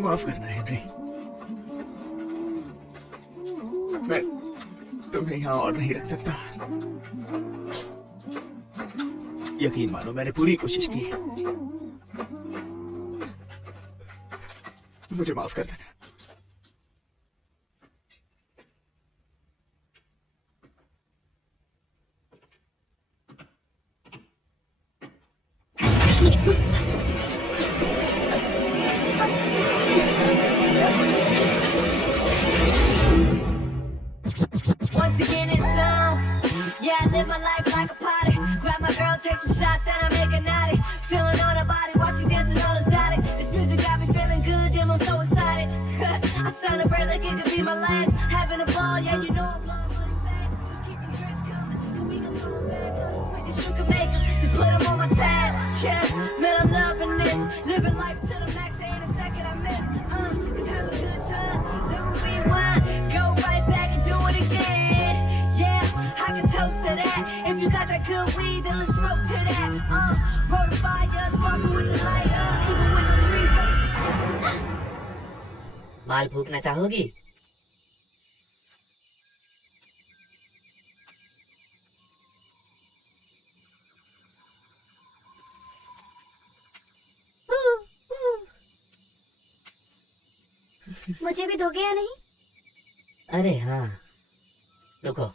माफ करना हेनरी, मैं तुम्हें यहाँ और नहीं रख सकता। यकीन मानो मैंने पूरी कोशिश की। मुझे माफ कर देना। Once again it's on. Yeah, I live my life like a party. Grab my girl, take some shots, then I make a naughty. Feeling on her body while she dancing all exotic. This music got me feeling good, damn I'm so excited. I celebrate like it could be my last. Having a ball, yeah you know I'm blowing really fast. Just keep the drinks coming, and we gon' throw 'em back. Quick as you can make 'em, just put 'em on my tab. Yeah, man I'm loving this. Living life to the max, there ain't a second I miss. Just have a good time, never rewind. Go right back and do it again. Yeah, I can toast to that. If you got that good weed, then let's smoke to that. Roll the fire, sparkle with the lighter, even with the trees. माल फूकना चाहोगी? मुझे भी दोगे या नहीं? अरे हाँ, रुको।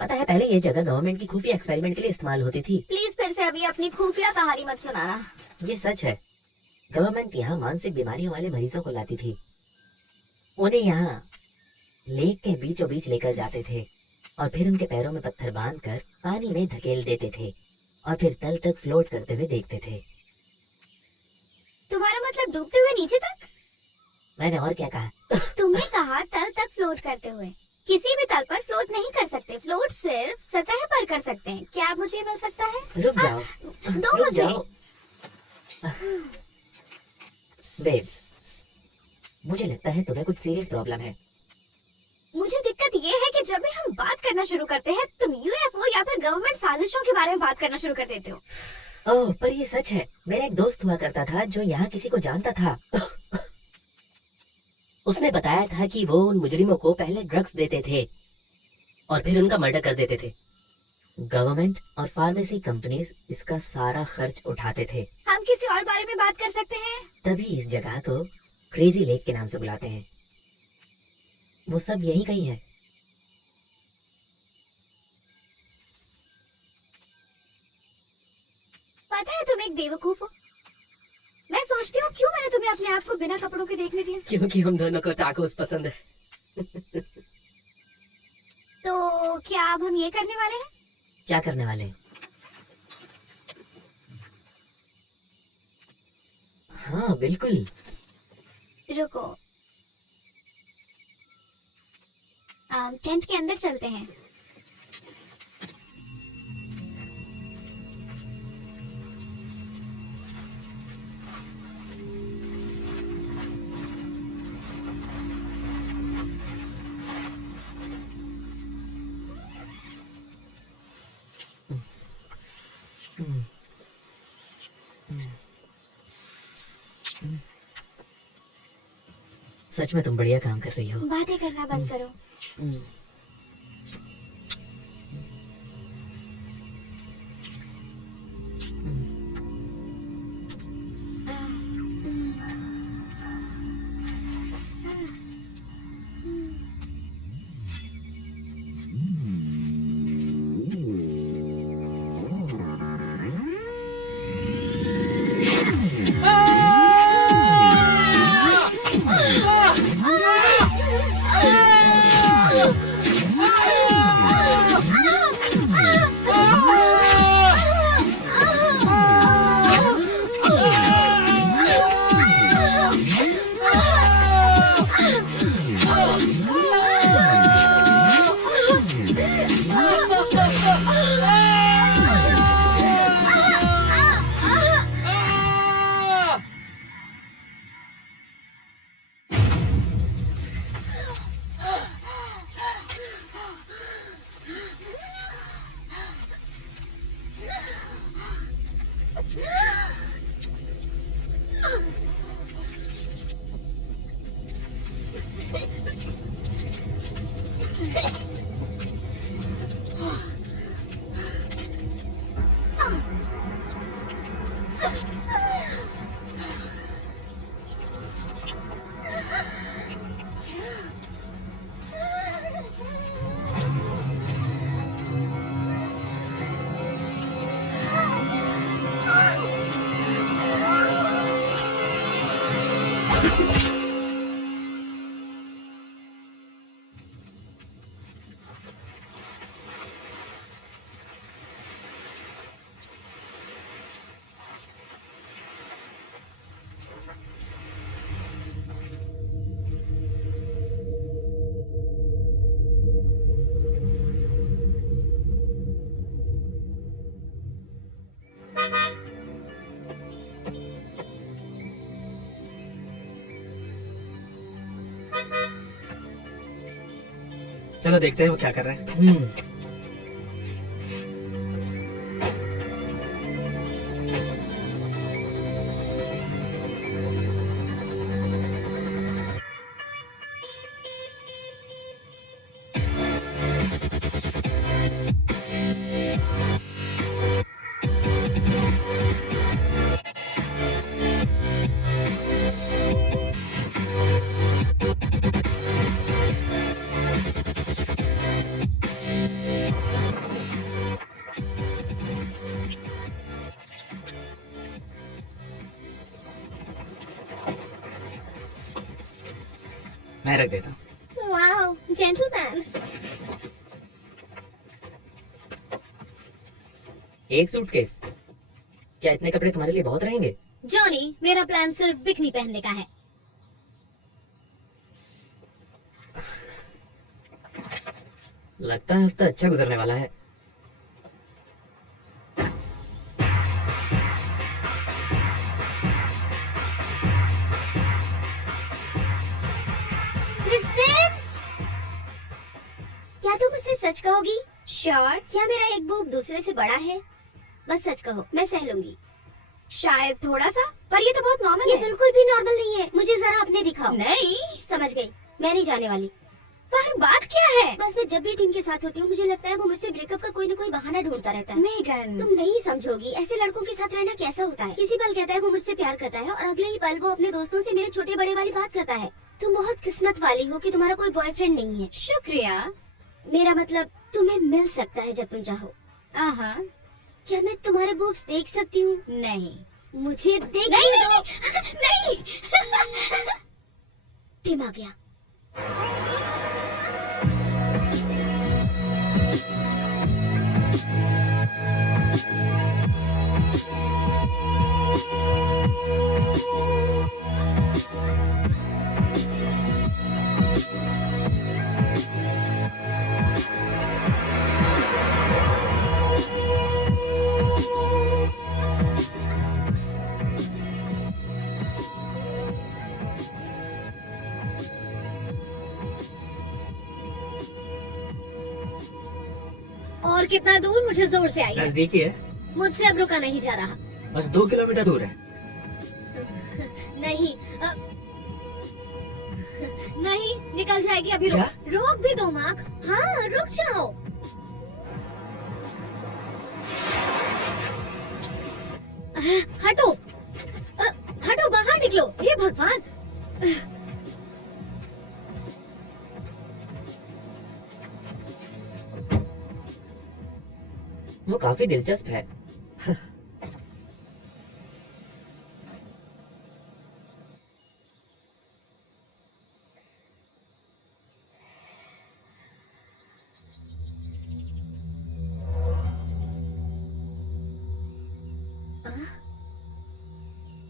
पता है पहले ये जगह गवर्नमेंट की खुफिया एक्सपेरिमेंट के लिए इस्तेमाल होती थी। प्लीज फिर से अभी अपनी खुफिया कहानी मत सुनाना। ये सच है। गवर्नमेंट यहाँ मानसिक बीमारियों वाले मरीजों को लाती थी। उन्हें यहाँ लेक के बीचों बीच लेकर जाते थे और फिर उनके पैरों में पत्थर बांधकर पानी में धकेल देते थे और फिर तल तक फ्लोट करते हुए देखते थे। तुम्हारा मतलब डूबते हुए नीचे तक? मैंने और क्या कहा? तुमने कहा तल तक फ्लोट करते हुए। किसी भी तल पर फ्लोट नहीं कर सकते, फ्लोट सिर्फ सतह पर कर सकते हैं। क्या मुझे मिल सकता है? रुक जाओ, दो रुक मुझे। जाओ। बेब्स, मुझे लगता है तुम्हें कुछ सीरियस प्रॉब्लम है। मुझे दिक्कत ये है कि जब भी हम बात करना शुरू करते हैं तुम यूएफओ या फिर गवर्नमेंट साजिशों के बारे में बात करना शुरू कर देते हो। ओह, पर ये सच है। मेरा एक दोस्त हुआ करता था जो यहाँ किसी को जानता था। उसने बताया था कि वो उन मुजरिमों को पहले ड्रग्स देते थे और फिर उनका मर्डर कर देते थे। गवर्नमेंट और फार्मेसी कंपनीज इसका सारा खर्च उठाते थे। हम किसी और बारे में बात कर सकते हैं? तभी इस जगह को क्रेजी लेक के नाम से बुलाते हैं। वो सब यही कहीं है। पता है तुम एक बेवकूफ हो। मैं सोचती हूँ क्यों मैंने तुम्हें अपने आप को बिना कपड़ों के देखने दिया। क्योंकि हम दोनों को टाकोस पसंद है। तो क्या अब हम ये करने वाले हैं? क्या करने वाले हैं? हाँ बिल्कुल। रुको, टेंट के अंदर चलते हैं। सच में तुम बढ़िया काम कर रही हो। बातें करना बंद करो। चलो देखते हैं वो क्या कर रहे हैं। मैं रख देता हूँ। Wow, gentleman. एक सूटकेस? क्या इतने कपड़े तुम्हारे लिए बहुत रहेंगे? जॉनी, मेरा प्लान सिर्फ बिकनी पहनने का है। लगता है हफ्ता अच्छा गुजरने वाला है। क्रिस्टिन, क्या तुम मुझसे सच कहोगी? श्योर। क्या मेरा एक बुक दूसरे से बड़ा है? बस सच कहो, मैं सह लूंगी। शायद थोड़ा सा, पर ये तो बहुत नॉर्मल है। ये बिल्कुल भी नॉर्मल नहीं है। मुझे जरा अपने दिखाओ। नहीं, समझ गई, मैं नहीं जाने वाली। पर बात क्या है? बस मैं जब भी टीम के साथ होती हूँ मुझे लगता है वो मुझसे ब्रेकअप का कोई न कोई बहाना ढूंढता रहता है। मेगन, तुम नहीं समझोगी, ऐसे लड़कों के साथ रहना कैसा होता है। किसी पल कहता है वो मुझसे प्यार करता है और अगले ही पल वो अपने दोस्तों से मेरे छोटे बड़े वाली बात करता है। तुम बहुत किस्मत वाली हो कि तुम्हारा कोई बॉयफ्रेंड नहीं है। शुक्रिया। मेरा मतलब तुम्हें मिल सकता है जब तुम चाहो। क्या मैं तुम्हारे बॉक्स देख सकती हूँ? नहीं, मुझे देख दो। नहीं। टीम आ गया। और कितना दूर? मुझे जोर से आई। नजदीक ही है। मुझसे अब रुका नहीं जा रहा। बस 2 किलोमीटर दूर है। नहीं नहीं, निकल जाएगी अभी। रोक भी दो मार्क। हाँ, रुक जाओ। हटो हटो, बाहर निकलो। ये भगवान। वो काफी दिलचस्प है।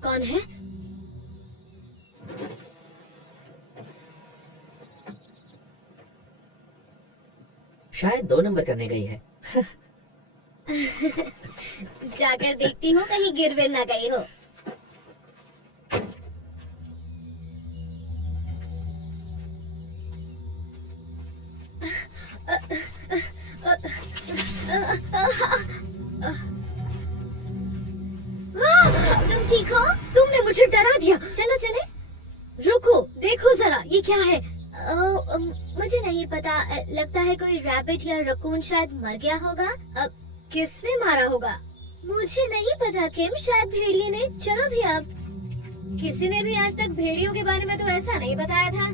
कौन है? शायद 2 नंबर करने गई है। जाकर देखती हूँ कहीं गिर विर ना गई हो। तुम ठीक हो? तुमने मुझे डरा दिया। चलो चले। रुको, देखो जरा, ये क्या है? मुझे नहीं पता, लगता है कोई रैबिट या रकून शायद मर गया होगा। अब किसने मारा होगा मुझे नहीं पता किम, शायद भेड़िए ने। चलो भी अब, किसी ने भी आज तक भेड़ियों के बारे में तो ऐसा नहीं बताया था।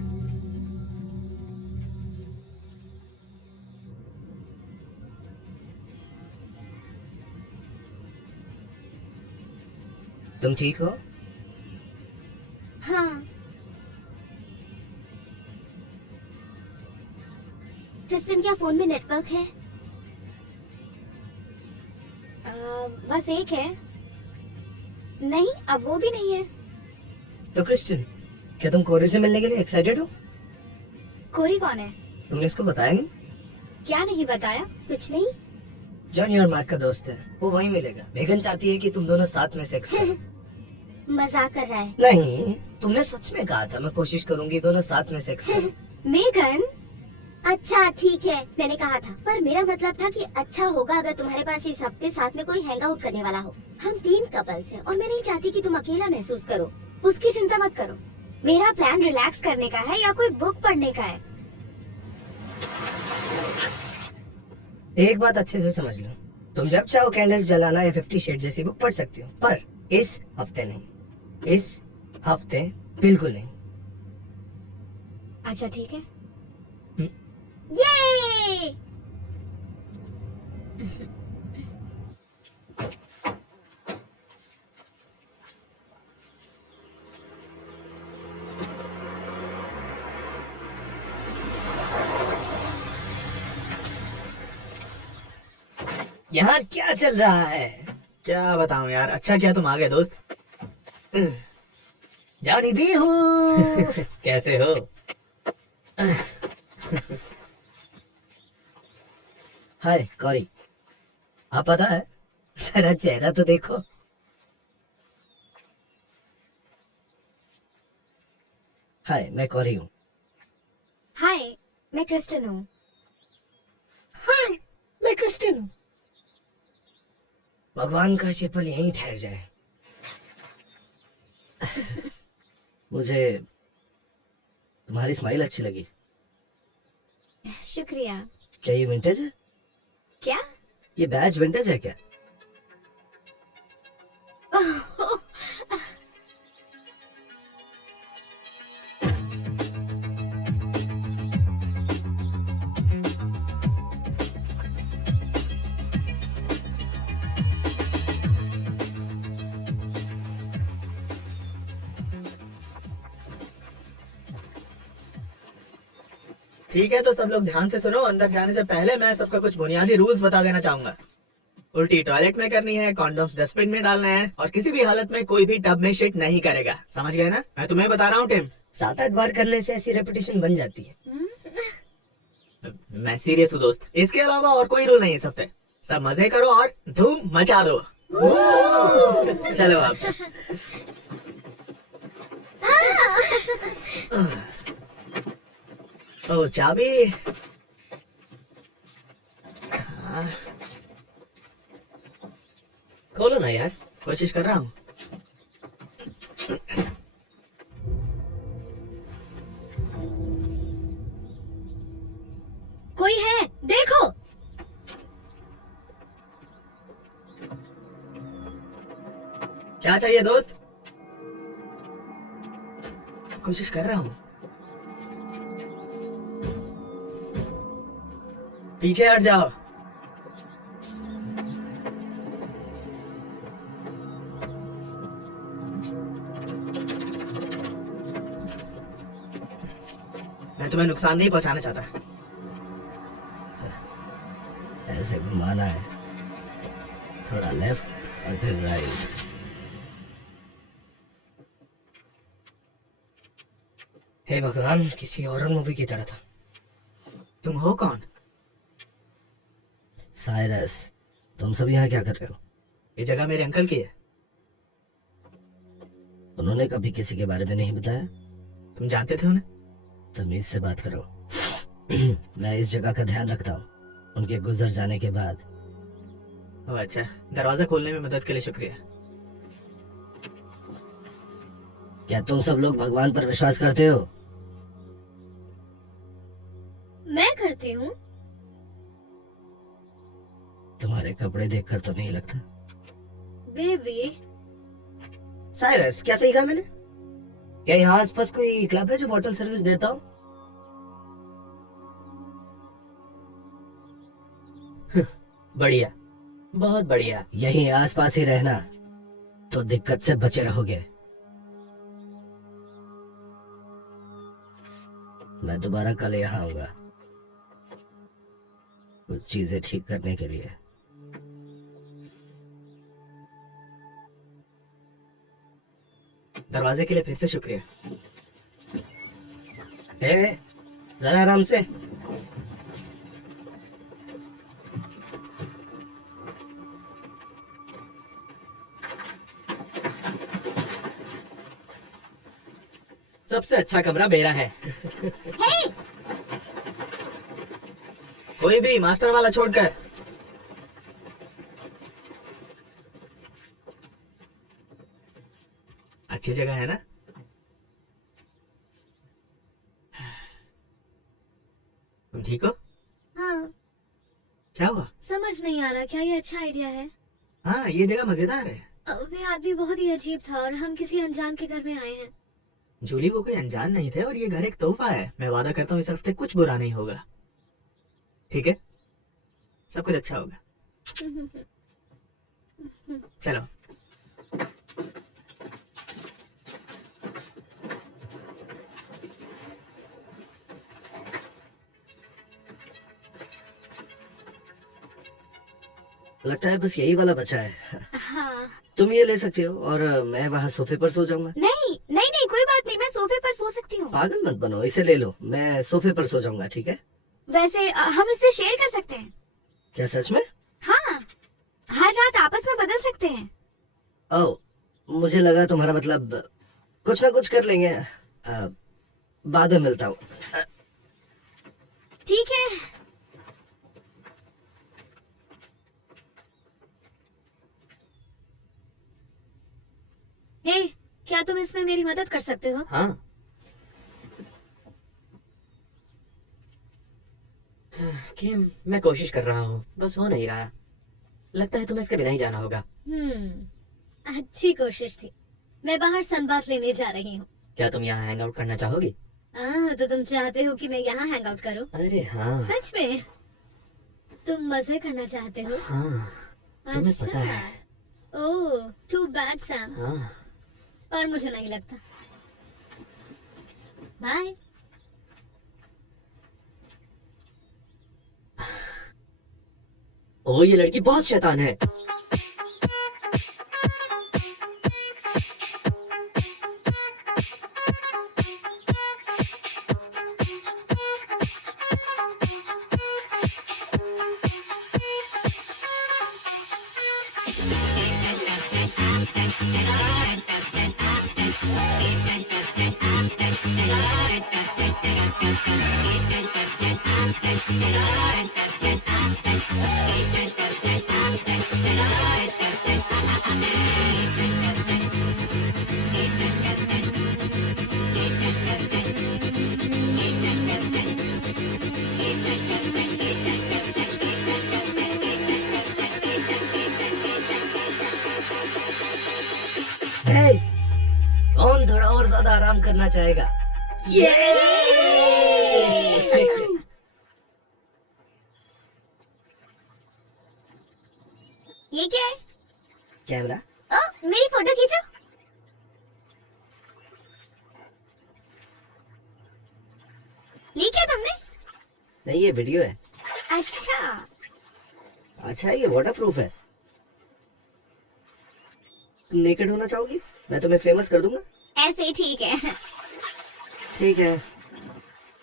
तुम ठीक हो? हाँ। क्रिस्टन, क्या फोन में नेटवर्क है? बस एक है। नहीं, अब वो भी नहीं है। तो क्रिस्टन, क्या तुम कोरी से मिलने के लिए एक्साइटेड हो? कोरी कौन है? तुमने इसको बताया नहीं? क्या नहीं बताया? कुछ नहीं। जॉनी और मार्क का दोस्त है, वो वहीं मिलेगा। मेगन चाहती है कि तुम दोनों साथ में सेक्स करो। मजाक कर रहा है। नहीं, तुमने सच में कहा था मैं कोशिश करूंगी दोनों साथ में सेक्स करें। मेगन, अच्छा ठीक है, मैंने कहा था, पर मेरा मतलब था कि अच्छा होगा अगर तुम्हारे पास इस हफ्ते साथ में कोई हैंग आउट करने वाला हो। हम 3 कपल्स हैं और मैं नहीं चाहती कि तुम अकेला महसूस करो। उसकी चिंता मत करो। मेरा प्लान रिलैक्स करने का है या कोई बुक पढ़ने का है। एक बात अच्छे से समझ लो, तुम जब चाहो कैंडल्स जलाना या 50 शेड जैसी बुक पढ़ सकती हो, पर इस हफ्ते नहीं। इस हफ्ते बिल्कुल नहीं। अच्छा ठीक है। हम्म। ये यहाँ क्या चल रहा है? क्या बताऊं यार, अच्छा किया तुम आ गए दोस्त। जॉनी भी हूँ। कैसे हो? हाय कॉरी, आप पता है, जरा चेहरा तो देखो। हाय, मैं कॉरी हूँ। हाय, मैं क्रिस्टन हूँ। हाय, मैं क्रिस्टिन हूँ। भगवान का शिपल यहीं ठहर जाए। मुझे तुम्हारी स्माइल अच्छी लगी। शुक्रिया। क्या ये विंटेज है? क्या? ये बैज विंटेज है क्या? ठीक है, तो सब लोग ध्यान से सुनो। अंदर जाने से पहले मैं सबका कुछ बुनियादी रूल्स बता देना चाहूंगा। उल्टी टॉयलेट में करनी है, कॉन्डोम्स डस्टबिन में डालना है, और किसी भी हालत में कोई भी टब में शिट नहीं करेगा। समझ गए ना? मैं तुम्हें बता रहा हूँ टिम। 7-8 बार करने से ऐसी रेपुटेशन बन जाती है। मैं सीरियस हूँ दोस्त। इसके अलावा और कोई रूल नहीं इस हफ्ते। सब मजे करो और धूम मचा दो। चलो अब। ओ चाबी। खोलो ना यार। कोशिश कर रहा हूँ। कोई है, देखो। क्या चाहिए दोस्त? कोशिश कर रहा हूँ। पीछे हट जाओ। मैं तुम्हें नुकसान नहीं पहुंचाना चाहता। ऐसे घुमाना है, थोड़ा लेफ्ट और फिर राइट। हे भगवान, किसी हॉरर मूवी की तरह था। तुम हो कौन? साइरस, तुम सब यहाँ क्या कर रहे हो? ये जगह मेरे अंकल की है। उन्होंने कभी किसी के बारे में नहीं बताया? तुम जानते थे उन्हें? तमीज से बात करो। मैं इस जगह का ध्यान रखता हूँ, उनके गुजर जाने के बाद। ओह अच्छा, दरवाजा खोलने में मदद के लिए शुक्रिया। क्या तुम सब लोग भगवान पर विश्वास करते हो? मैं करती हूँ। तुम्हारे कपड़े देखकर तो नहीं लगता। बेबी, साइरस, क्या सही कहा मैंने? क्या यहाँ आसपास कोई क्लब है जो बॉटल सर्विस देता हो? बढ़िया, बहुत बढ़िया। यहीं आसपास ही रहना तो दिक्कत से बचे रहोगे। मैं दोबारा कल यहाँ आऊंगा कुछ चीजें ठीक करने के लिए। दरवाजे के लिए फिर से शुक्रिया। जरा आराम से। सबसे अच्छा कमरा मेरा है। कोई भी मास्टर वाला छोड़कर। अच्छी जगह है ना? तुम ठीक हो? हाँ, क्या हुआ? समझ नहीं आ रहा क्या ये अच्छा आइडिया है। हाँ, ये जगह मजेदार है। वे आदमी बहुत ही अजीब था और हम किसी अनजान के घर में आए हैं। जूली, वो कोई अनजान नहीं थे और ये घर एक तोहफा है। मैं वादा करता हूँ इस हफ्ते कुछ बुरा नहीं होगा। ठीक है, सब कुछ अच्छा होगा। चलो। लगता है बस यही वाला बचा है। हाँ। तुम ये ले सकती हो और मैं वहाँ सोफे पर सो जाऊंगा। नहीं नहीं नहीं, कोई बात नहीं, मैं सोफे पर सो सकती हूँ। पागल मत बनो, इसे ले लो, मैं सोफे पर सो जाऊंगा। ठीक है? वैसे हम इसे शेयर कर सकते हैं। क्या सच में? हाँ, हर रात आपस में बदल सकते हैं। ओह, मुझे लगा तुम्हारा मतलब कुछ ना कुछ कर लेंगे। बाद में मिलता हूँ। ठीक है। हे, क्या तुम इसमें मेरी मदद कर सकते हो? हाँ। किम, मैं कोशिश कर रहा हूँ, बस हो नहीं रहा। लगता है तुम्हें इसके बिना ही जाना होगा। अच्छी कोशिश थी। मैं बाहर सनबाथ लेने जा रही हूँ। क्या तुम यहाँ हैंग आउट करना चाहोगी? तो तुम चाहते हो कि मैं यहाँ हैंग आउट करूँ? अरे हाँ। सच में? तुम मजे करना चाहते हो? हाँ, तुम्हें पता है। ओह, टू बैड सैम। हाँ। पर मुझे नहीं लगता। बाय। ओ, ये लड़की बहुत शैतान है। Hey, कौन थोड़ा और ज्यादा आराम करना चाहेगा? ये क्या है? कैमरा? मेरी फोटो खींचो। ये क्या तुमने? नहीं, ये वीडियो है। अच्छा, ये वाटरप्रूफ है। तुम नेकेड होना चाहोगी? मैं तुम्हें फेमस कर दूंगा। ऐसे ही ठीक है। ठीक है,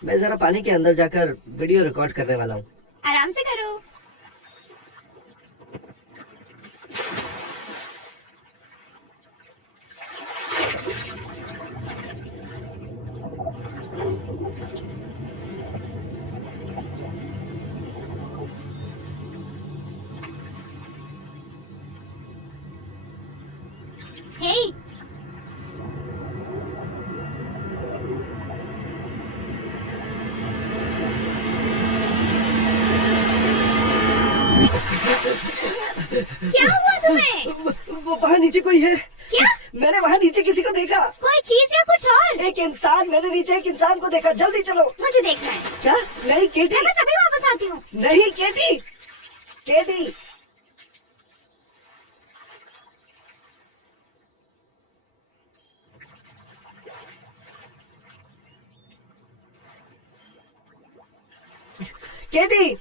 मैं जरा पानी के अंदर जाकर वीडियो रिकॉर्ड करने वाला हूँ। आराम से करो। Hey! क्या हुआ तुम्हें? वो वहाँ नीचे कोई है। क्या? मैंने वहाँ नीचे किसी को देखा। कोई चीज या कुछ और? एक इंसान, मैंने नीचे एक इंसान को देखा। जल्दी चलो। मुझे देखना है। क्या? नहीं केटी। मैं सभी वापस आती हूँ। नहीं केटी, केटी। केटी।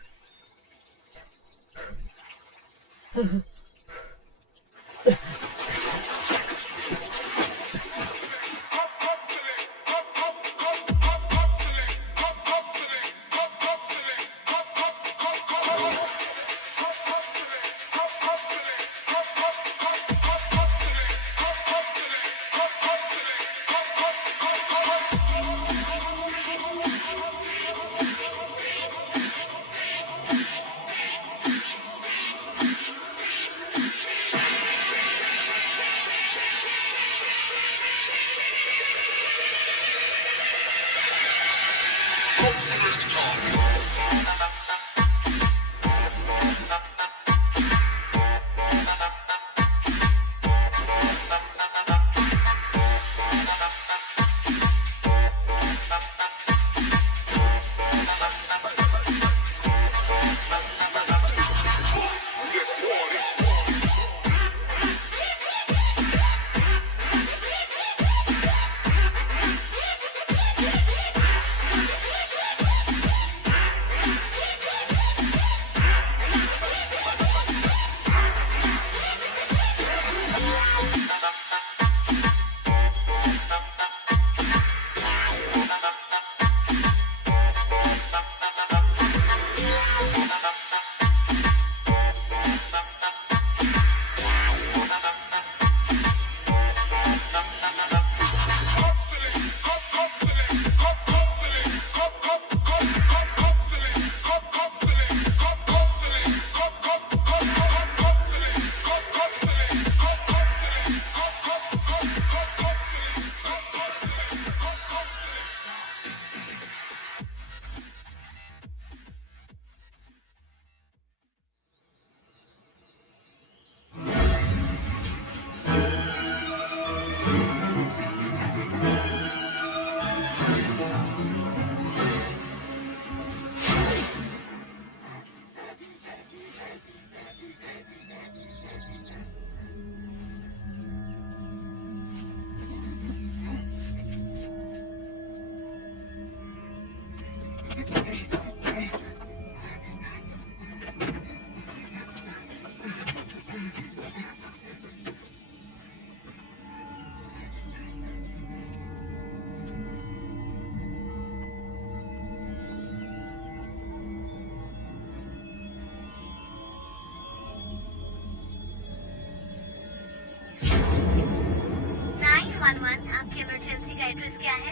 आपके इमरजेंसी का एड्रेस क्या है?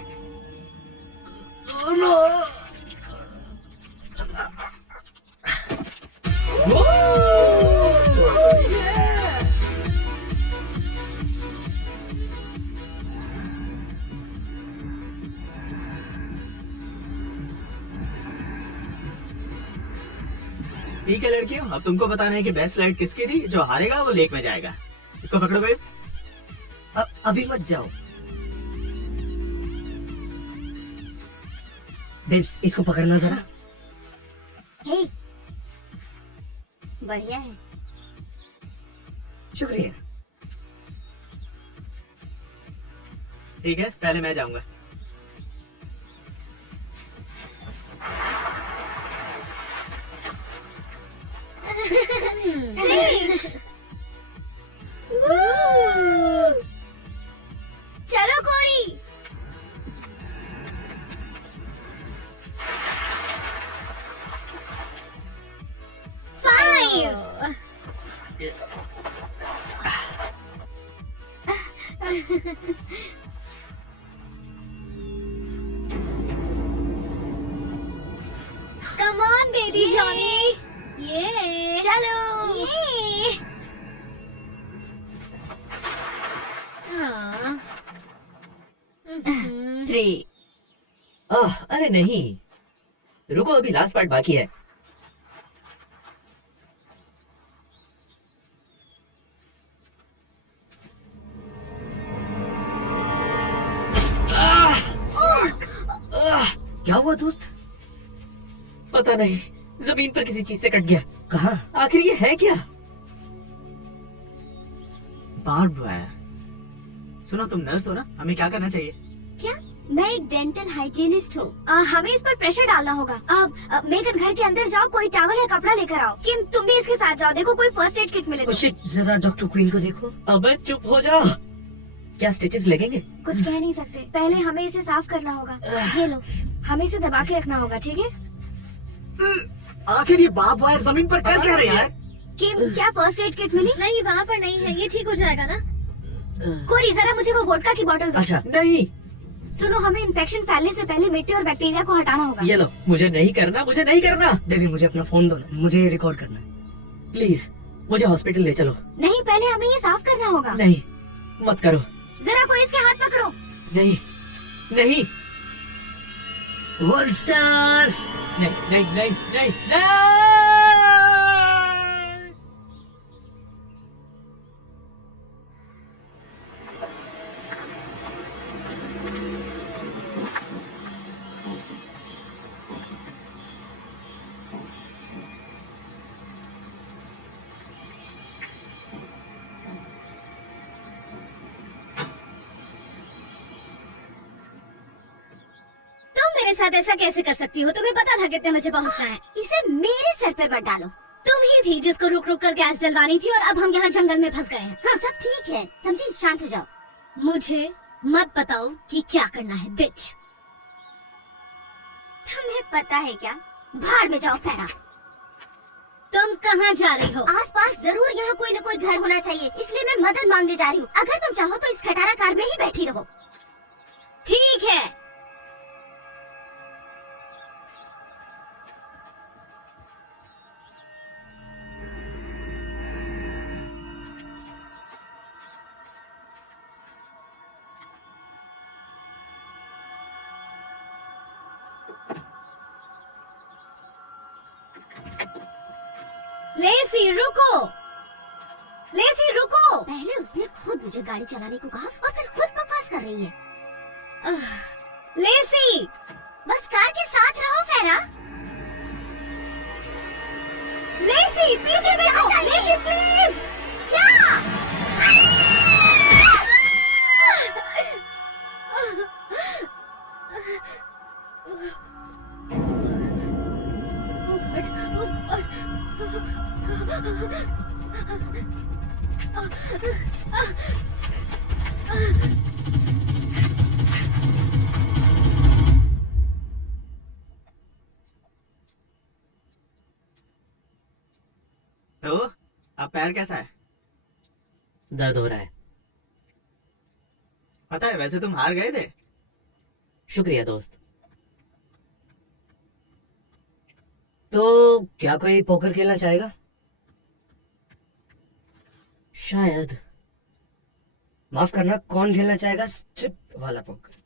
ठीक है लड़कियों, अब तुमको बताना है कि बेस्ट लाइट किसकी थी। जो हारेगा वो लेक में जाएगा। इसको पकड़ो बेब्स। अभी मत जाओ बेब्स, इसको पकड़ना जरा। हे, बढ़िया है। शुक्रिया। ठीक है, पहले मैं जाऊंगा। चलो कोरी। Come on, baby Johnny. Yeah. चलो. Yeah. थ्री। अरे नहीं, रुको, अभी लास्ट पार्ट बाकी है। हुआ दोस्त? पता नहीं, जमीन पर किसी चीज से कट गया। कहाँ? आखिर ये है क्या? Barb wire. सुनो, तुम नर्स हो ना, हमें क्या करना चाहिए? क्या? मैं एक डेंटल हाइजीनिस्ट हूँ। हमें इस पर प्रेशर डालना होगा। अब मेघन घर के अंदर जाओ, कोई टॉवल या कपड़ा लेकर आओ। किम तुम भी इसके साथ जाओ, देखो कोई फर्स्ट एड किट मिले तो। शिट, जरा डॉक्टर क्वीन को देखो। अबे चुप हो जा। क्या स्टिचेस लगेंगे? कुछ कह नहीं सकते, पहले हमें इसे साफ करना होगा। ये लो, हमें इसे दबा के रखना होगा, ठीक है? आखिर ये बार्ब वायर जमीन पर कर क्या रही है? किम, क्या फर्स्ट एड किट मिली? नहीं, वहाँ पर नहीं है, ये ठीक हो जाएगा ना? कोरी, जरा मुझे वो वोडका की बोतल दो। अच्छा, नहीं, सुनो, हमें इन्फेक्शन फैलने से पहले मिट्टी और बैक्टीरिया को हटाना होगा। ये लो। मुझे नहीं करना, मुझे नहीं करना। बेबी मुझे अपना फोन दो ना, मुझे रिकॉर्ड करना है। प्लीज मुझे हॉस्पिटल ले चलो। नहीं, पहले हमें ये साफ करना होगा। नहीं, मत करो। जरा कोई इसके हाथ पकड़ो। नहीं नहीं वर्ल्ड स्टार्स। नहीं नहीं नहीं नहीं नहीं। मेरे साथ ऐसा कैसे कर सकती हो? तुम्हें पता था कितने बजे पहुंचना है। इसे मेरे सर पे मत डालो। तुम ही थी जिसको रुक रुक कर गैस जलवानी थी और अब हम यहाँ जंगल में फंस गए हैं। हाँ, सब ठीक है, समझी? शांत हो जाओ। मुझे मत बताओ कि क्या करना है, बिच। तुम्हें पता है क्या? भाड़ में जाओ फेरा। तुम कहाँ जा रही हो? आसपास जरूर यहाँ कोई न कोई घर होना चाहिए, इसलिए मैं मदद मांगने जा रही हूँ। अगर तुम चाहो तो इस खटारा कार में ही बैठी रहो। ठीक है। लेसी रुको, लेसी रुको। पहले उसने खुद मुझे गाड़ी चलाने को कहा और फिर खुद बकवास कर रही है। लेसी, बस कार के साथ रहो फेरा। लेसी पीछे देखो। लेसी प्लीज। क्या? तो अब पैर कैसा है? दर्द हो रहा है। पता है, वैसे तुम हार गए थे। शुक्रिया दोस्त। तो क्या कोई पोकर खेलना चाहेगा? शायद। माफ करना, कौन खेलना चाहेगा स्ट्रिप वाला पोकर?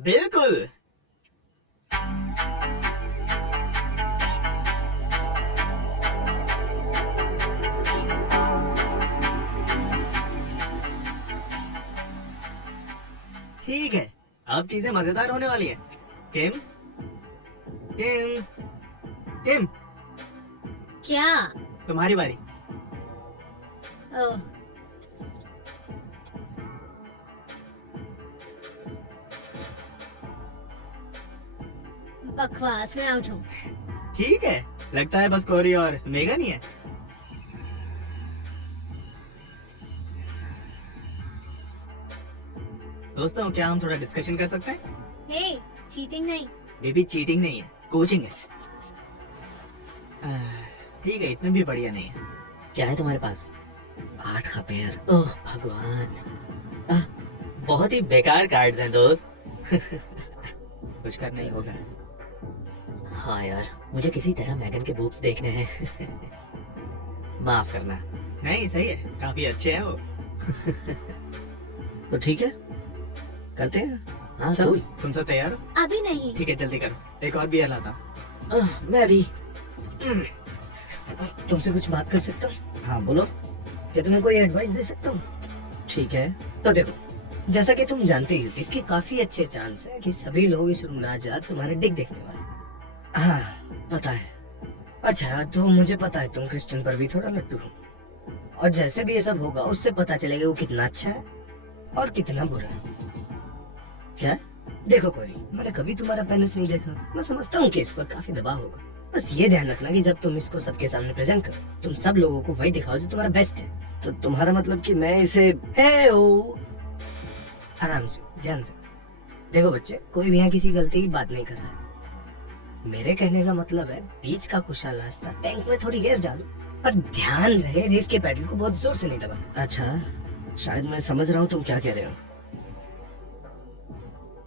बिल्कुल। ठीक है, अब चीजें मजेदार होने वाली हैं। किम, किम, किम, क्या? तुम्हारी बारी। ओह, बकवास, मैं आउट हूँ। ठीक है, लगता है बस कोरी और मेगन ही है। दोस्तों, क्या हम थोड़ा डिस्कशन कर सकते हैं? हे, चीटिंग नहीं। बेबी, चीटिंग नहीं है, कोचिंग है। ठीक है, इतना भी बढ़िया नहीं है। क्या है तुम्हारे पास? 8 का पेयर। ओह भगवान, बहुत ही बेकार कार्ड्स हैं दोस्त। कुछ करना ही होगा। हाँ यार, मुझे किसी तरह मैगन के बूब्स देखने हैं। माफ करना। नहीं, सही है, काफी अच्छे हैं वो। तो ठीक है, करते हैं। हाँ चलो। कोई। तुम सब तैयार हो? अभी नहीं। ठीक है, जल्दी करो, एक और बियर लाता हूँ। मैं भी। तुमसे कुछ बात कर सकता हूँ? हाँ बोलो। क्या तुम्हें कोई एडवाइस दे सकता हूँ? ठीक है, तो देखो, जैसा कि तुम जानते ही हो, इसके काफी अच्छे चांस है कि सभी लोग इस रूम में आज रात तुम्हारे डिक देखने वाले। हाँ पता है। अच्छा तो मुझे पता है तुम क्रिस्टियन पर भी थोड़ा लट्टू हो, और जैसे भी ये सब होगा उससे पता चलेगा वो कितना अच्छा है और कितना बुरा है। क्या? देखो कोरी, मैंने कभी तुम्हारा पेनिस नहीं देखा। मैं समझता हूँ कि इस पर काफी दबाव होगा। बस ये ध्यान रखना कि जब तुम इसको सबके सामने प्रेजेंट करो, तुम सब लोगों को वही दिखाओ जो तुम्हारा बेस्ट है। तो तुम्हारा मतलब कि मैं इसे आराम से, ध्यान से। देखो बच्चे, कोई भी यहाँ किसी गलती की बात नहीं कर रहा है। मेरे कहने का मतलब है बीच का खुशहाल रास्ता, टैंक में थोड़ी गैस डालो, पर ध्यान रहे रेस के पैडल को बहुत जोर से नहीं दबा। अच्छा, शायद मैं समझ रहा हूँ तुम क्या कह रहे हो,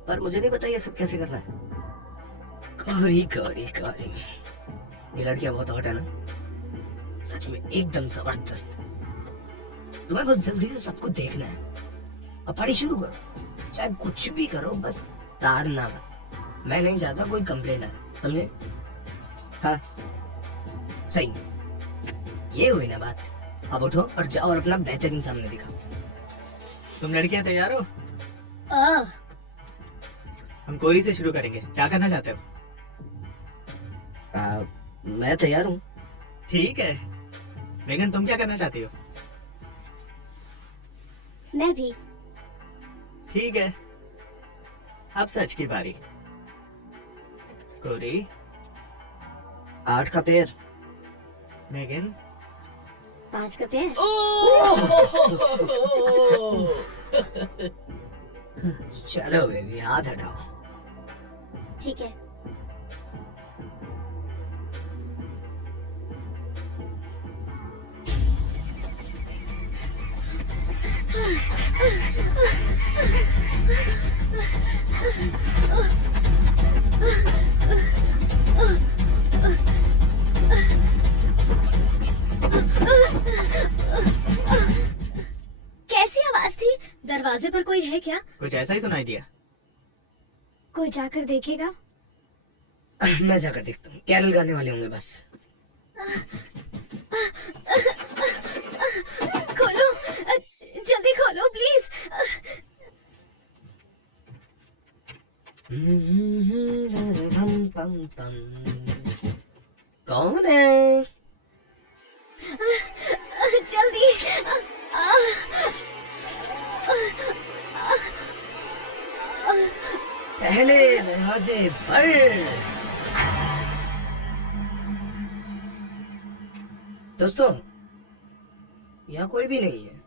पर मुझे नहीं पता ये सब कैसे करना है। कौरी कौरी कौरी, ये लड़कियां बहुत हॉट है ना, सच में एकदम जबरदस्त। तुम्हें बस जल्दी से सबको देखना है और पार्टी शुरू करो। चाहे कुछ भी करो, बस ताड़ना मत। मैं नहीं चाहता कोई कंप्लेंट आए, समझे? हाँ सही, ये हुई ना बात। अब उठो और जाओ और अपना बेहतरीन सामने दिखाओ। तुम लड़कियां तैयार हो? हम कोरी से शुरू करेंगे, क्या करना चाहते हो? मैं तैयार हूँ। ठीक है। मेगन तुम क्या करना चाहती हो? मैं भी। ठीक है, अब सच की बारी। कोरी, 8 का पेयर। मेगन, 5 का पेयर। चलो बेबी, हाथ हटाओ। ठीक है। कैसी आवाज थी? दरवाजे पर कोई है क्या? कुछ ऐसा ही सुनाई दिया। कोई जाकर देखेगा? मैं जाकर देखता हूँ, कैरल गाने वाले होंगे बस। खोलो, जल्दी खोलो प्लीज। कौन है? जल्दी। पहले दरवाजे पर। दोस्तों, यहाँ कोई भी नहीं है।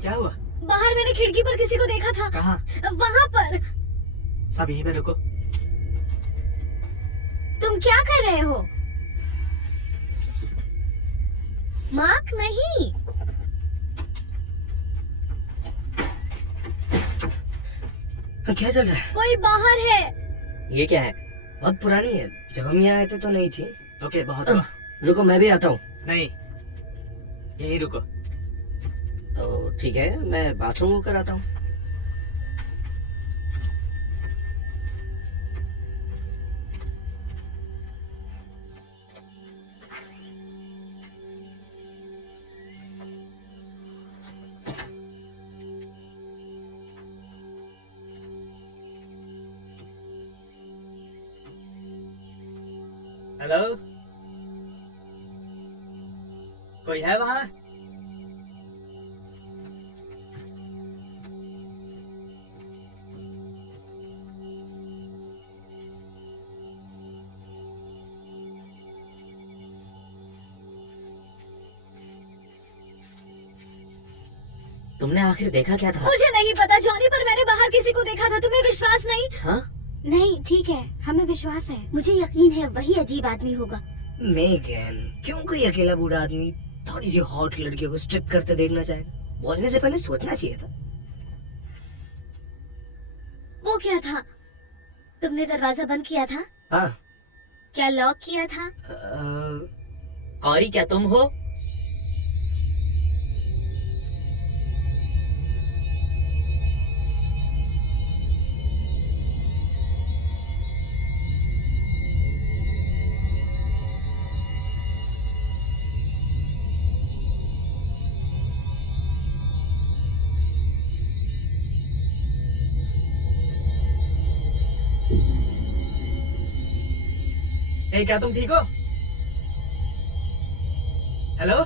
क्या हुआ? बाहर मैंने खिड़की पर किसी को देखा था। कहाँ? वहाँ पर। सब यहीं पे रुको। तुम क्या कर रहे हो? मार्क नहीं। क्या चल रहा है? कोई बाहर है। ये क्या है? बहुत पुरानी है, जब हम यहाँ आए थे तो नहीं थी। ओके, बहुत हुआ। रुको, मैं भी आता हूँ। नहीं, यहीं रुको। तो ठीक है, मैं बाथरूम होकर आता हूँ। हेलो, कोई है वहाँ? तुमने आखिर देखा क्या था? मुझे नहीं पता जॉनी, पर मैंने बाहर किसी को देखा था। तुम्हें विश्वास नहीं? हाँ? नहीं, ठीक है, हमें विश्वास है। मुझे यकीन है वही अजीब आदमी होगा। मेगन, क्यों कोई अकेला बूढ़ा आदमी थोड़ी सी हॉट लड़कियों को स्ट्रिप करते देखना चाहेगा? बोलने से पहले सोचना चाहिए था। वो क्या था? तुमने दरवाजा बंद किया था? हाँ। क्या लॉक किया था? कौरी, क्या तुम हो? क्या तुम ठीक हो? हेलो?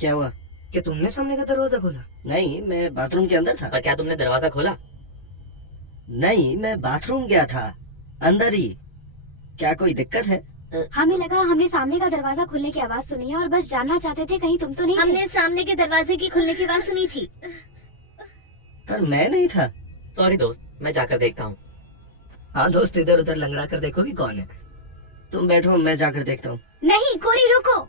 क्या हुआ? क्या तुमने सामने का दरवाजा खोला? नहीं, मैं बाथरूम के अंदर था। पर क्या तुमने दरवाजा खोला? नहीं, मैं बाथरूम गया था, अंदर ही। क्या कोई दिक्कत है? हमें लगा हमने सामने का दरवाजा खुलने की आवाज सुनी है और बस जानना चाहते थे कहीं तुम तो नहीं। हमने सामने के दरवाजे की खुलने की आवाज सुनी थी। पर मैं नहीं था। सॉरी दोस्त, मैं जाकर देखता हूँ। हाँ दोस्त, इधर उधर लंगड़ा कर देखो कि कौन है। तुम बैठो, मैं जाकर देखता हूँ। नहीं कोरी, रुको।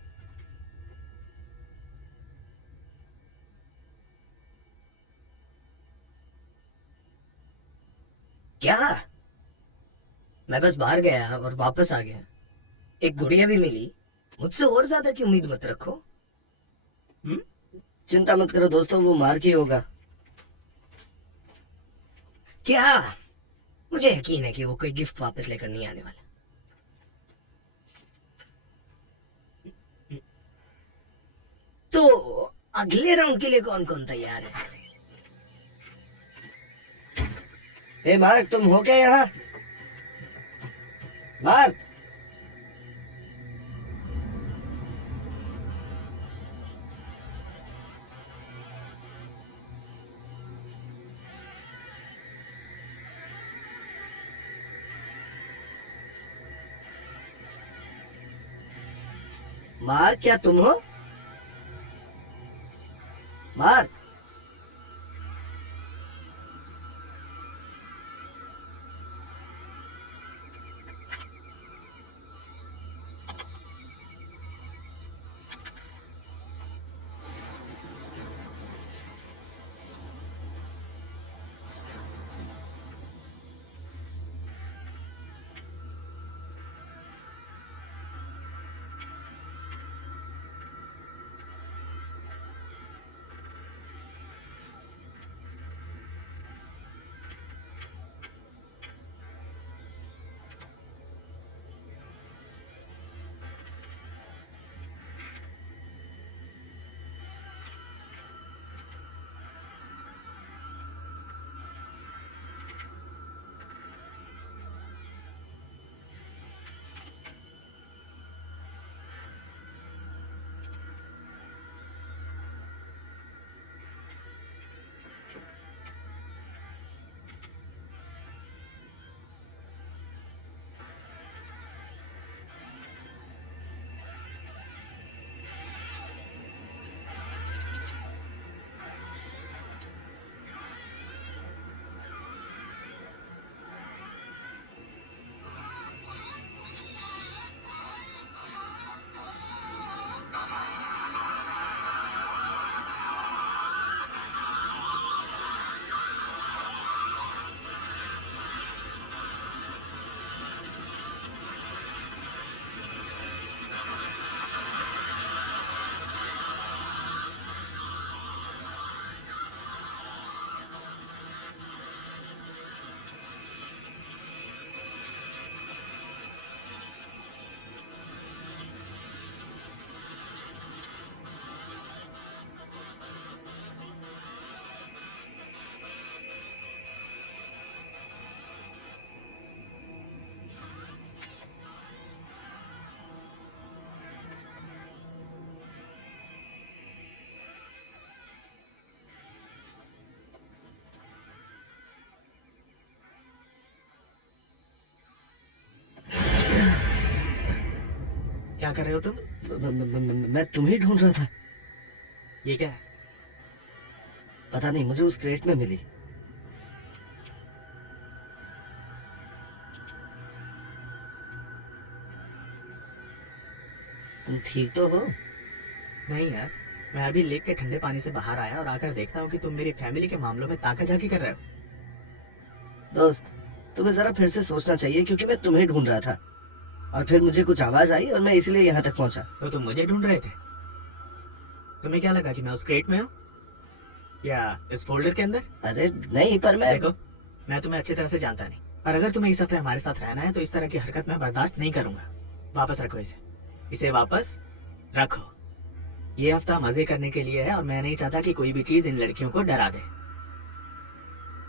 क्या? मैं बस बाहर गया और वापस आ गया। एक गुड़िया भी मिली। मुझसे और ज्यादा की उम्मीद मत रखो। चिंता मत करो दोस्तों, वो मार्क ही होगा। क्या? मुझे यकीन है कि वो कोई गिफ्ट वापस लेकर नहीं आने वाला। तो अगले राउंड के लिए कौन कौन तैयार है? ए मार्क, तुम हो क्या यहाँ? मार्क! मार्क, क्या तुम हो? मार्क! क्या कर रहे हो तुम? मैं तुम्हें ढूंढ रहा था। ये क्या है? पता नहीं, मुझे उस क्रेट में मिली। तुम ठीक तो हो? नहीं यार, मैं अभी लेक के ठंडे पानी से बाहर आया और आकर देखता हूँ कि तुम मेरी फैमिली के मामलों में ताका-झाकी कर रहे हो। दोस्त, तुम्हें जरा फिर से सोचना चाहिए, क्योंकि मैं तुम्हें ढूंढ रहा था और फिर मुझे कुछ आवाज आई और मैं इसलिए यहाँ तक पहुंचा। तो तुम मुझे ढूंढ रहे थे? तुम्हें क्या लगा कि मैं उस क्रेट में हूँ या इस फोल्डर के अंदर? अरे नहीं, पर मैं देखो, मैं तुम्हें अच्छी तरह से जानता नहीं, पर अगर तुम्हें इस हफ्ते हमारे साथ रहना है तो इस तरह की हरकत मैं बर्दाश्त नहीं करूंगा। वापस रखो इसे वापस रखो। ये हफ्ता मजे करने के लिए है और मैं नहीं चाहता कि कोई भी चीज इन लड़कियों को डरा दे।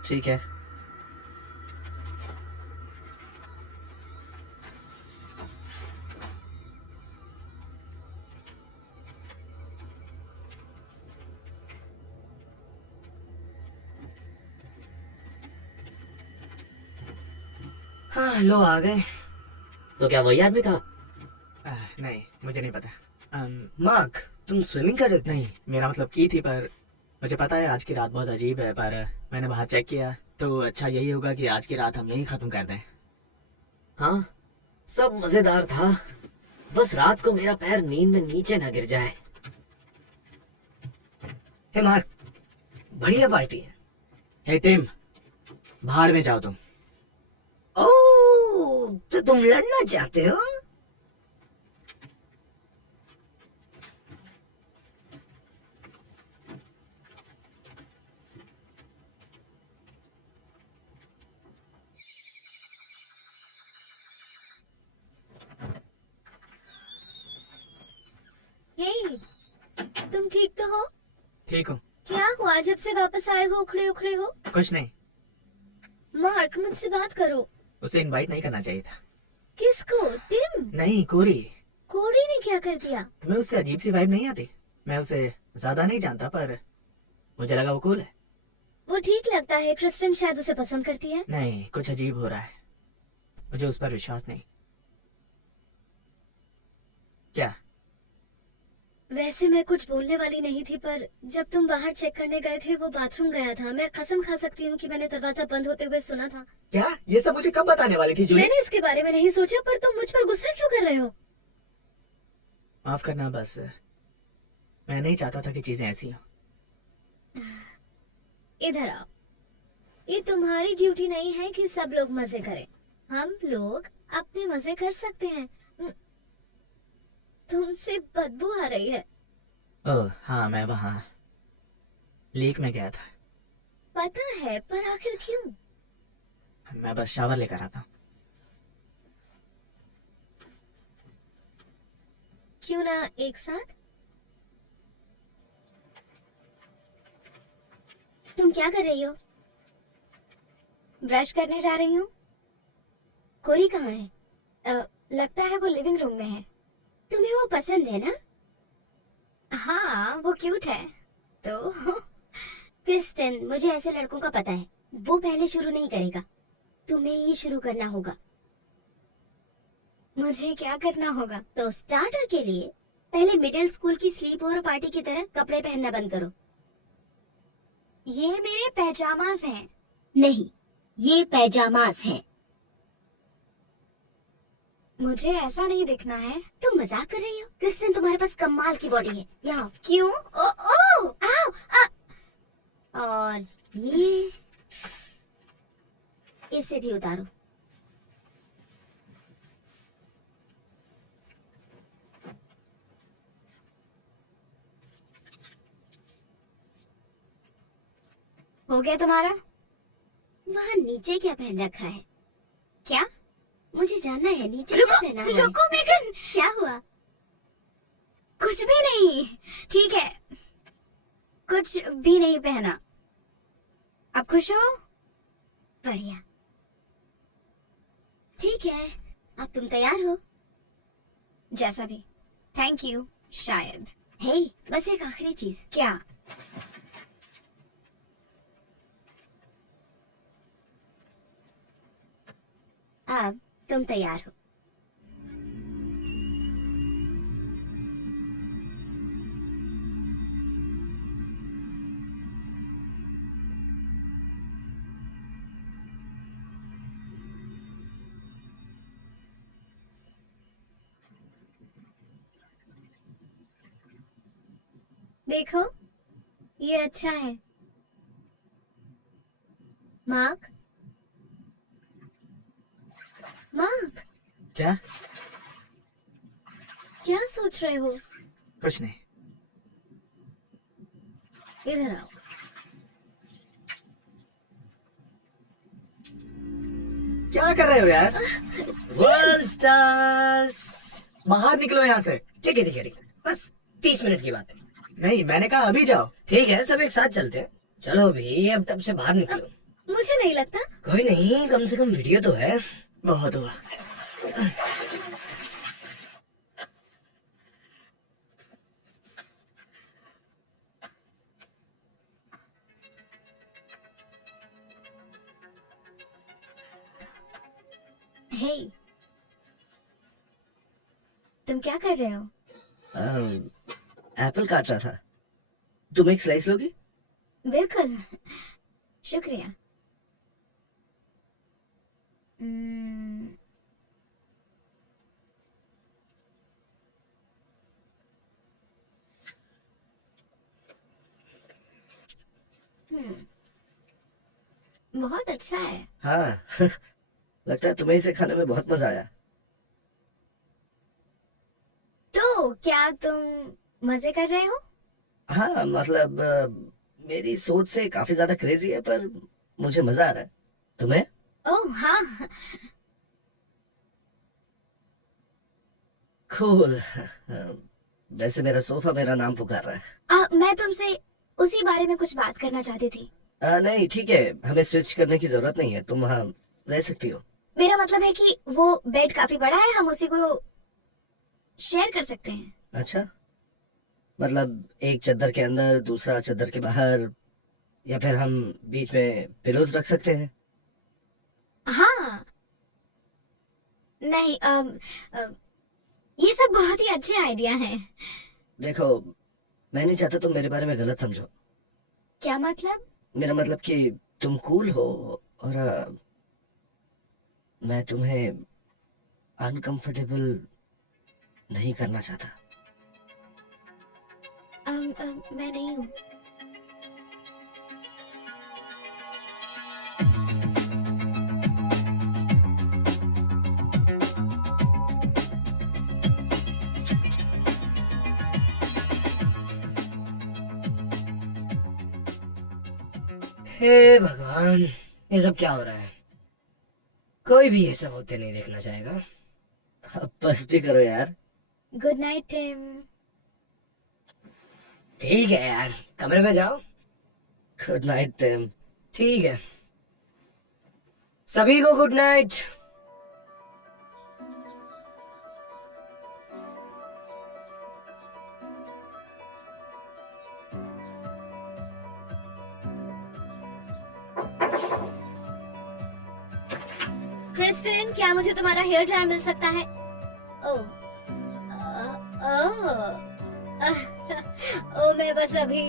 ठीक है। हाँ, लो आ गए। तो क्या वही आदमी था? नहीं, मुझे नहीं पता। मार्क, तुम स्विमिंग कर रहे थे? नहीं, मेरा मतलब की थी, पर मुझे पता है आज की रात बहुत अजीब है, पर मैंने बाहर चेक किया तो अच्छा यही होगा कि आज की रात हम यही खत्म कर दें। हाँ, सब मजेदार था, बस रात को मेरा पैर नींद में नीचे ना गिर जाए। हे मार्क, बढ़िया पार्टी है। हे टिम, बाहर में जाओ तुम। ओह, तो तुम लड़ना चाहते हो? हे, तुम ठीक तो हो? ठीक हूँ। क्या हुआ जब से वापस आए हो? उखड़े उखड़े हो? कुछ नहीं, मार्क, मुझसे बात करो। उसे इनवाइट नहीं करना चाहिए था। किसको? टिम? नहीं, कोरी। कोड़ी ने क्या कर दिया? तुम्हें उससे अजीब सी वाइब नहीं आती? मैं उसे ज्यादा नहीं जानता, पर मुझे लगा वो कूल है। वो ठीक लगता है। क्रिस्टन शायद उसे पसंद करती है। नहीं, कुछ अजीब हो रहा है, मुझे उस पर विश्वास नहीं। क्या? वैसे मैं कुछ बोलने वाली नहीं थी, पर जब तुम बाहर चेक करने गए थे वो बाथरूम गया था। मैं कसम खा सकती हूँ कि मैंने दरवाजा बंद होते हुए सुना था। क्या? ये सब मुझे कब बताने वाली थी जूली? मैंने इसके बारे में नहीं सोचा, पर तुम मुझ पर गुस्सा क्यों कर रहे हो? माफ करना, बस मैं नहीं चाहता था कि चीजें ऐसी हो। इधर आओ। ये तुम्हारी ड्यूटी नहीं है कि सब लोग मजे करें। हम लोग अपने मजे कर सकते हैं। तुमसे बदबू आ रही है। ओह हाँ, मैं वहाँ लेक में गया था। पता है, पर आखिर क्यों? मैं बस शावर लेकर आता हूँ। क्यों ना एक साथ? तुम क्या कर रही हो? ब्रश करने जा रही हूँ। कोरी कहाँ है? लगता है वो लिविंग रूम में है। तुम्हें वो पसंद है ना? हाँ, वो क्यूट है। तो क्रिस्टन, मुझे ऐसे लड़कों का पता है, वो पहले शुरू नहीं करेगा, तुम्हें ही शुरू करना होगा। मुझे क्या करना होगा? तो स्टार्टर के लिए पहले मिडिल स्कूल की स्लीप ओवर पार्टी की तरह कपड़े पहनना बंद करो। ये मेरे पैजामास हैं। नहीं, ये पैजामास हैं। मुझे ऐसा नहीं दिखना है। तुम मजाक कर रही हो? क्रिस्टन, तुम्हारे पास कमाल की बॉडी है। यहाँ क्यों? ओ ओ आओ आ। और ये इसे भी उतारो। हो गया तुम्हारा? वहाँ नीचे क्या पहन रखा है? क्या? मुझे जानना है, नीचे क्या पहना है? रुको मेगन। क्या हुआ? कुछ भी नहीं। ठीक है, कुछ भी नहीं पहना। अब खुश हो? बढ़िया। ठीक है, अब तुम तैयार हो? जैसा भी। Thank you. शायद। हे, बस एक आखिरी चीज। क्या? अब तुम तैयार हो? देखो, ये अच्छा है। मार्क, मार्क, क्या? क्या सोच रहे हो? कुछ नहीं। इधर आओ। क्या कर रहे हो यार? World stars. बाहर निकलो यहाँ से। ठीक है ठीक है ठीक है, बस 30 मिनट की बात है। नहीं, मैंने कहा अभी जाओ। ठीक है, सब एक साथ चलते हैं। चलो भी, अब तब से बाहर निकलो। मुझे नहीं लगता। कोई नहीं, कम से कम वीडियो तो है। बहुत हुआ। हे, तुम क्या कर रहे हो? एप्पल काट रहा था। तुम एक स्लाइस लोगी? बिल्कुल, शुक्रिया। हम्म, बहुत अच्छा है। हाँ लगता है तुम्हें इसे खाने में बहुत मजा आया। तो क्या तुम मजे कर रहे हो? हाँ मतलब मेरी सोच से काफी ज्यादा क्रेजी है, पर मुझे मजा आ रहा है। तुम्हें? ओह हाँ। कूल। वैसे मेरा सोफा मेरा नाम पुकार रहा है। मैं तुमसे उसी बारे में कुछ बात करना चाहती थी। नहीं ठीक है, हमें स्विच करने की जरूरत नहीं है, तुम वहाँ रह सकती हो। मेरा मतलब है कि वो बेड काफी बड़ा है, हम उसी को शेयर कर सकते हैं। अच्छा, मतलब एक चद्दर के अंदर दूसरा चद्दर के बाहर, या फिर हम बीच में पिलोज रख सकते हैं। हाँ, नहीं ये सब बहुत ही अच्छे आइडिया हैं। देखो, मैं नहीं चाहता तुम मेरे बारे में गलत समझो। क्या मतलब? मेरा मतलब कि तुम कूल हो, और मैं तुम्हें अनकंफर्टेबल नहीं करना चाहता। मैं नहीं हूँ। हे भगवान, ये सब क्या हो रहा है? कोई भी ये सब होते नहीं देखना चाहेगा। अब बस भी करो यार। Good night Tim. ठीक है यार, कमरे में जाओ। Good night Tim. ठीक है, सभी को गुड नाइट। क्रिस्टिन, क्या मुझे तुम्हारा हेयर ड्रायर मिल सकता है? ओह, ओह, मैं बस अभी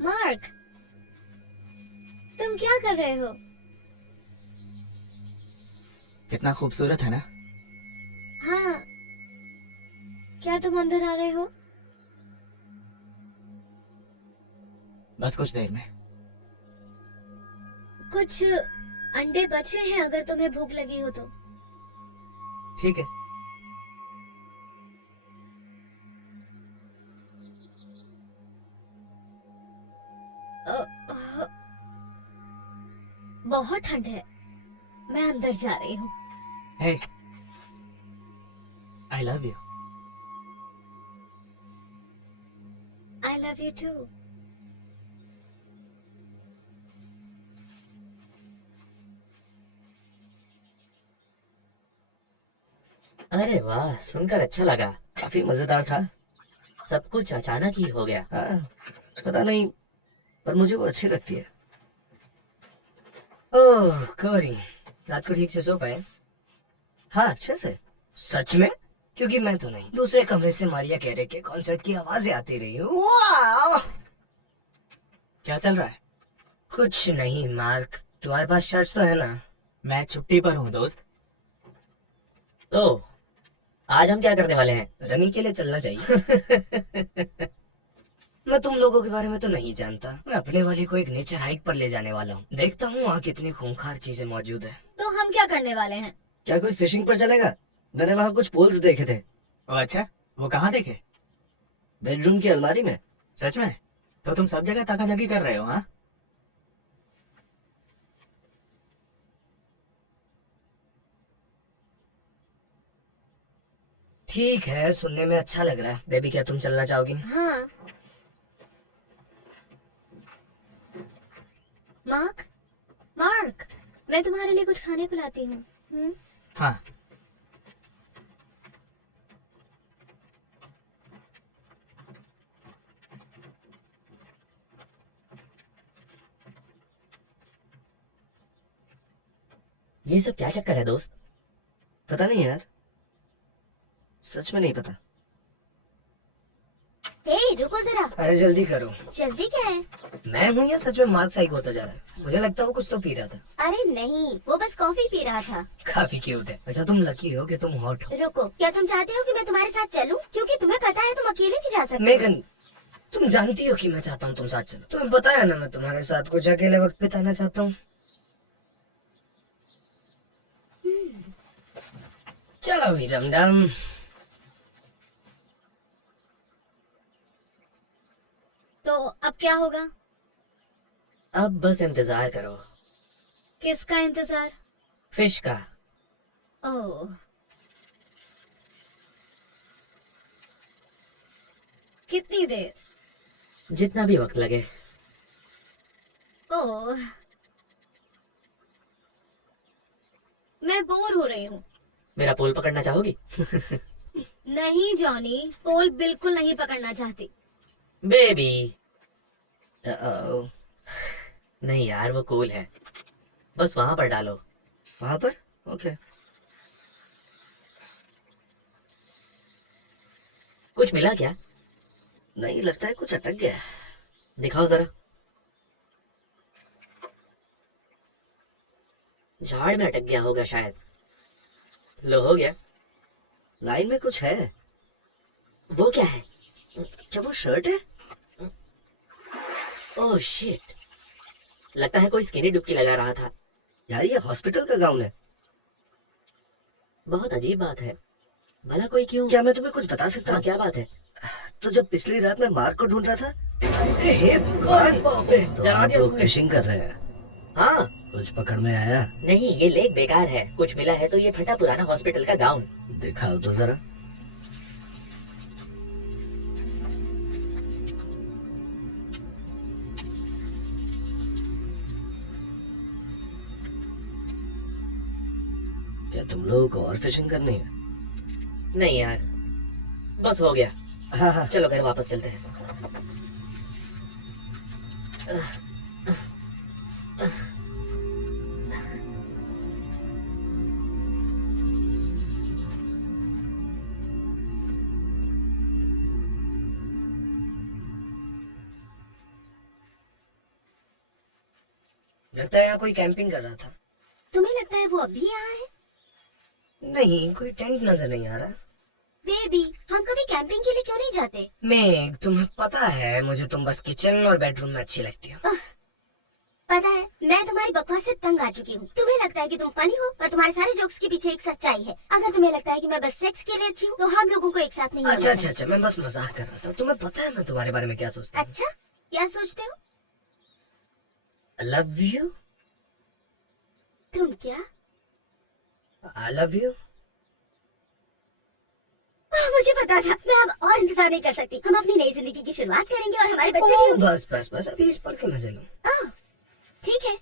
मार्क, तुम क्या कर रहे हो? कितना खूबसूरत है ना? हाँ, क्या तुम अंदर आ रहे हो? बस कुछ देर में। कुछ अंडे बचे हैं, अगर तुम्हें भूख लगी हो तो। ठीक है। बहुत ठंड है, मैं अंदर जा रही हूँ। हे, I love you. I love you too. अरे वाह, सुनकर अच्छा लगा। काफी मजेदार था। सब कुछ अचानक ही हो गया। हाँ, पता नहीं, पर मुझे वो अच्छी लगती है। ओह कोरी, रात को ठीक से सो पाए? हाँ, अच्छे से। सच में? क्योंकि मैं तो नहीं, दूसरे कमरे से मारिया कैरे के कॉन्सर्ट की आवाजें आती रही। वाह! क्या चल रहा है? कुछ नहीं मार्क, तुम्हारे पास शर्ट्स तो है ना? मैं छुट्टी पर हूँ दोस्त। तो आज हम क्या करने वाले हैं? रनिंग के लिए चलना चाहिए। मैं तुम लोगों के बारे में तो नहीं जानता। मैं अपने वाले को एक नेचर हाइक पर ले जाने वाला हूँ। देखता हूँ वहाँ कितनी खूंखार चीजें मौजूद है। तो हम क्या करने वाले हैं? क्या कोई फिशिंग पर चलेगा? मैंने वहाँ कुछ पोल्स देखे थे। ओ अच्छा, वो कहाँ देखे? बेडरूम की अलमारी में। सच में? तो तुम सब जगह ताकाझाकी कर रहे हो? हाँ, ठीक है, सुनने में अच्छा लग रहा है। बेबी क्या तुम चलना चाहोगी? हाँ। मार्क, मार्क, मैं तुम्हारे लिए कुछ खाने को लाती हूँ। हाँ। ये सब क्या चक्कर है दोस्त? पता नहीं यार, सच में नहीं पता। हे, रुको जरा। अरे जल्दी करो। जल्दी क्या है? मैं हूँ या सच में मार्क साइक होता जा रहा है? मुझे लगता है वो कुछ तो पी रहा था। अरे नहीं, वो बस कॉफी पी रहा था। काफी क्यूट है। अच्छा तुम लकी हो कि तुम हॉट हो। रुको, क्या तुम चाहते हो कि मैं तुम्हारे साथ चलूं? क्योंकि तुम्हें पता है तुम अकेले भी जा सकते हो। मेगन, तुम जानती हो कि मैं चाहता हूँ तुम साथ चलो। तुम्हें बताया ना मैं तुम्हारे साथ कुछ अकेले वक्त बिताना चाहता हूँ। चलो भी डम। तो अब क्या होगा? अब बस इंतजार करो। किसका इंतजार? फिश का। ओह, कितनी देर? जितना भी वक्त लगे। ओह, मैं बोर हो रही हूँ। मेरा पोल पकड़ना चाहोगी? नहीं जॉनी, पोल बिल्कुल नहीं पकड़ना चाहती। बेबी। नहीं यार, वो कूल है। बस वहां पर डालो। वहां पर? ओके। कुछ मिला क्या? नहीं, लगता है कुछ अटक गया। दिखाओ जरा। झाड़ में अटक गया होगा शायद। लो, हो गया। लाइन में कुछ है। वो क्या है? क्या वो शर्ट है? ओह शिट, लगता है कोई स्किनी डुबकी लगा रहा था। यार ये हॉस्पिटल का गाउन है। बहुत अजीब बात है। भला कोई क्यों? क्या मैं तुम्हें कुछ बता सकता हाँ, हूँ? क्या बात है? तो जब पिछली रात मैं मार्क को ढूंढ रहा था, हे भगवान, बाप रे, तो डरा आप दिया लोग तुमने। फिशिंग कर रहे हैं। हाँ। कुछ पकड़ में आया? नहीं, ये लेक बेकार है। कुछ मिला है तो ये फटा पुराना हॉस्पिटल का गाउन। दिखाओ तो जरा। क्या तुम लोगों को और फिशिंग करनी है? नहीं यार, बस हो गया। हाँ हाँ। चलो घर वापस चलते हैं। लगता है यहाँ कोई कैंपिंग कर रहा था। तुम्हें लगता है वो अभी यहाँ है? नहीं, कोई टेंट नजर नहीं आ रहा। बेबी, हम कभी कैंपिंग के लिए क्यों नहीं जाते? मेग, तुम्हें पता है मुझे तुम बस किचन और बेडरूम में अच्छी लगती हो। पता है, मैं तुम्हारी बकवास से तंग आ चुकी हूँ। तुम्हें लगता है कि तुम फनी हो, पर तुम्हारे सारे जोक्स के पीछे एक सच्चाई है। अगर तुम्हें लगता है कि मैं बस सेक्स के लिए अच्छी हूँ, तो हम लोगों को एक साथ नहीं अच्छा होना अच्छा अच्छा, मैं बस मजाक कर रहा था। तुम्हें पता है मैं तुम्हारे बारे में क्या सोचता हूँ? अच्छा, क्या सोचते हो? Love you. तुम क्या? आई लव यू। मुझे पता था। मैं अब और इंतजार नहीं कर सकती। हम अपनी नई जिंदगी की शुरुआत करेंगे और हमारे बच्चे भी होंगे। बस बस बस, अभी इस पल के मजे लो। ओह, ठीक है।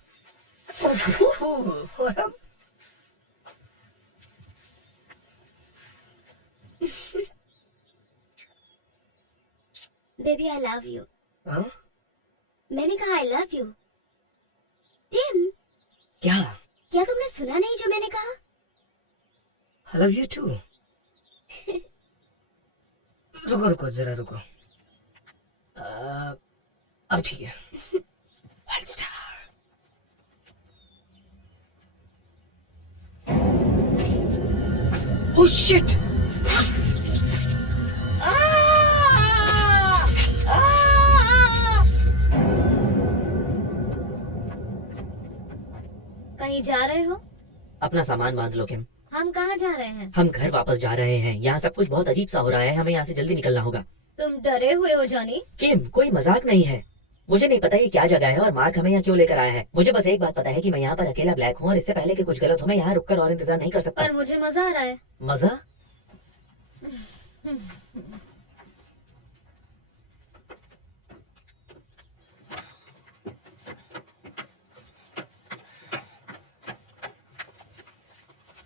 और हम बेबी, आई लव यू। हाँ? मैंने कहा आई लव यू। टिम, क्या? क्या तुमने सुना नहीं जो मैंने कहा? I love you too. रुको रुको जरा रुको। अब ठीक है। One star. Oh shit! कहीं जा रहे हो? अपना सामान बांध लो किम। हम कहाँ जा रहे हैं? हम घर वापस जा रहे हैं। यहाँ सब कुछ बहुत अजीब सा हो रहा है, हमें यहाँ से जल्दी निकलना होगा। तुम डरे हुए हो जॉनी? किम, कोई मजाक नहीं है। मुझे नहीं पता ये क्या जगह है और मार्क हमें यहाँ क्यों लेकर आया है। मुझे बस एक बात पता है कि मैं यहाँ पर अकेला ब्लैक हूँ और इससे पहले कि कुछ गलत हो मैं यहाँ रुककर और इंतजार नहीं कर सकता। पर मुझे मजा आ रहा है। मजा?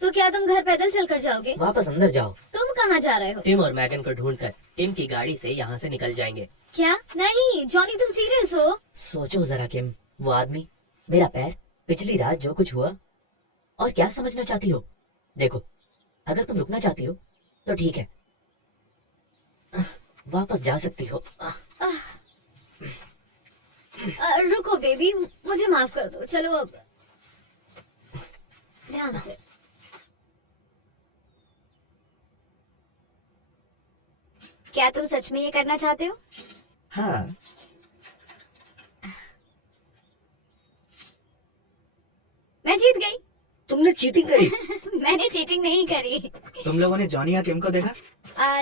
तो क्या तुम घर पैदल चलकर जाओगे? वापस अंदर जाओ। तुम कहाँ जा रहे हो? टिम और मैगन को ढूंढकर टिम की गाड़ी से यहाँ से निकल जाएंगे। क्या? नहीं जॉनी, तुम सीरियस हो? सोचो जरा किम, वो आदमी, मेरा पैर, पिछली रात जो कुछ हुआ, और क्या समझना चाहती हो? देखो, अगर तुम रुकना चाहती हो तो ठीक है, वापस जा सकती हो। रुको बेबी, मुझे माफ कर दो। चलो अब ध्यान से। क्या तुम सच में ये करना चाहते हो? हाँ। मैं जीत गई। तुमने चीटिंग करी? मैंने चीटिंग नहीं करी। तुम लोगों ने जॉनी या किम को देखा?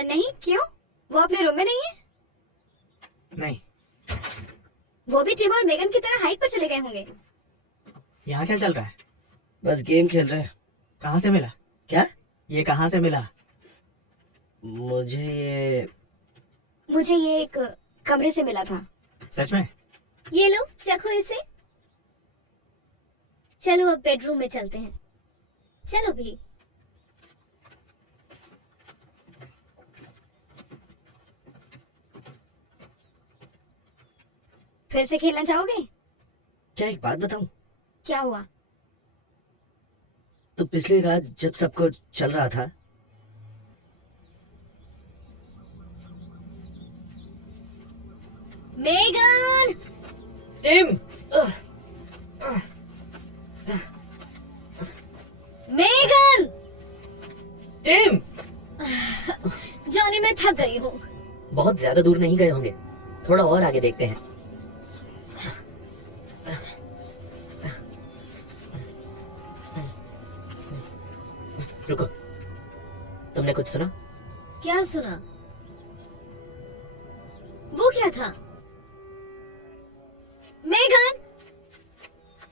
नहीं, क्यों? वो अपने रूम में नहीं है? नहीं। वो भी टिम और मेगन की तरह हाइट पर चले गए होंगे। यहाँ क्या चल रहा है? बस गेम खेल रहे हैं। कहाँ से मिला? क्या? ये कहाँ से मिला? मुझे ये एक कमरे से मिला था। सच में? ये लो, चखो इसे। चलो अब बेडरूम में चलते हैं। चलो भी। फिर से खेलना चाहोगे? क्या एक बात बताऊं? क्या हुआ? तो पिछली रात जब सब कुछ चल रहा था, Megan! Tim! Megan! Tim! Johnny, मैं थक गई हूँ। बहुत ज्यादा दूर नहीं गए होंगे, थोड़ा और आगे देखते हैं। रुको, तुमने कुछ सुना? क्या सुना? वो क्या था? मेगन!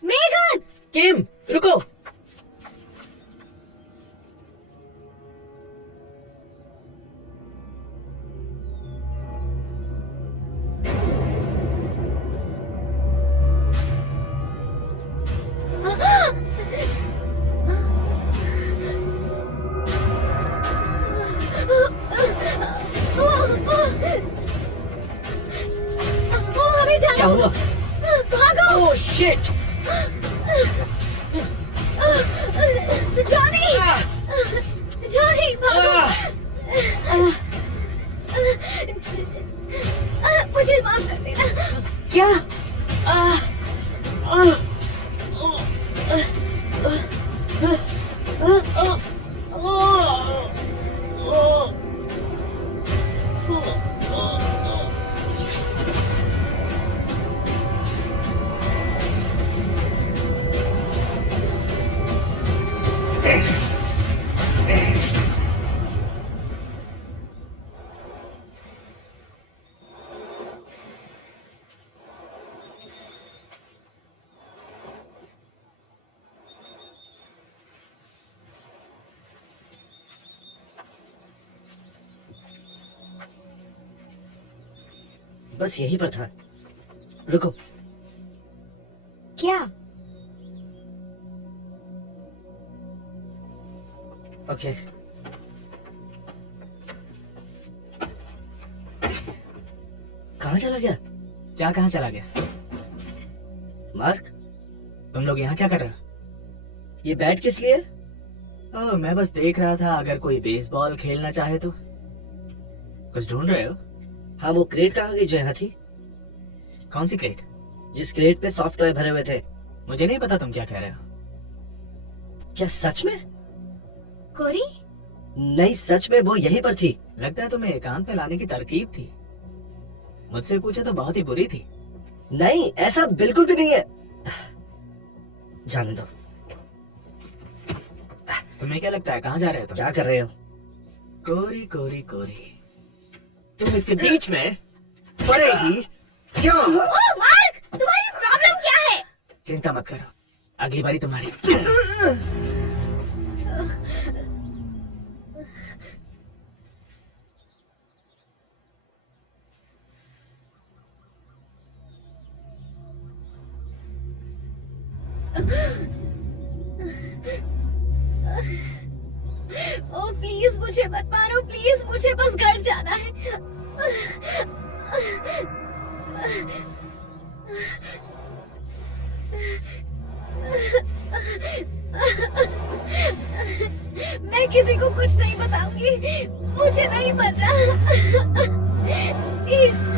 मेगन! किम, रुको! हमें जाना क्या हुआ? भागो! Oh shit! जॉनी! जॉनी, भागो! मुझे माफ कर देना। क्या? बस यहीं पर था। रुको। क्या? ओके। कहाँ चला गया? क्या कहाँ चला गया? मार्क, तुम लोग यहाँ क्या कर रहे हो? ये बैट किस लिए? मैं बस देख रहा था अगर कोई बेसबॉल खेलना चाहे तो। कुछ ढूंढ रहे हो? हाँ, वो क्रेट कहाँ गई जो यहाँ थी? कौन सी क्रेट? जिस क्रेट पे सॉफ्ट टॉय भरे हुए थे। मुझे नहीं पता तुम क्या कह रहे हो। क्या सच में? कोरी? नहीं, सच में वो यहीं पर थी। लगता है तुम्हें एकांत में लाने की तरकीब थी। मुझसे पूछे तो बहुत ही बुरी थी। नहीं, ऐसा बिल्कुल भी नहीं है। जाने दो। तुम्हें क्या लगता है कहाँ जा रहे हो तुम? क्या कर रहे हो? कोरी कोरी कोरी, तुम इसके बीच में पड़ेगी क्यों? ओह मार्क, तुम्हारी प्रॉब्लम क्या है? चिंता मत करो, अगली बारी तुम्हारी। ओह प्लीज मुझे मत मारो, प्लीज मुझे बस घर जाना है। मैं किसी को कुछ नहीं बताऊंगी, मुझे नहीं पता। प्लीज।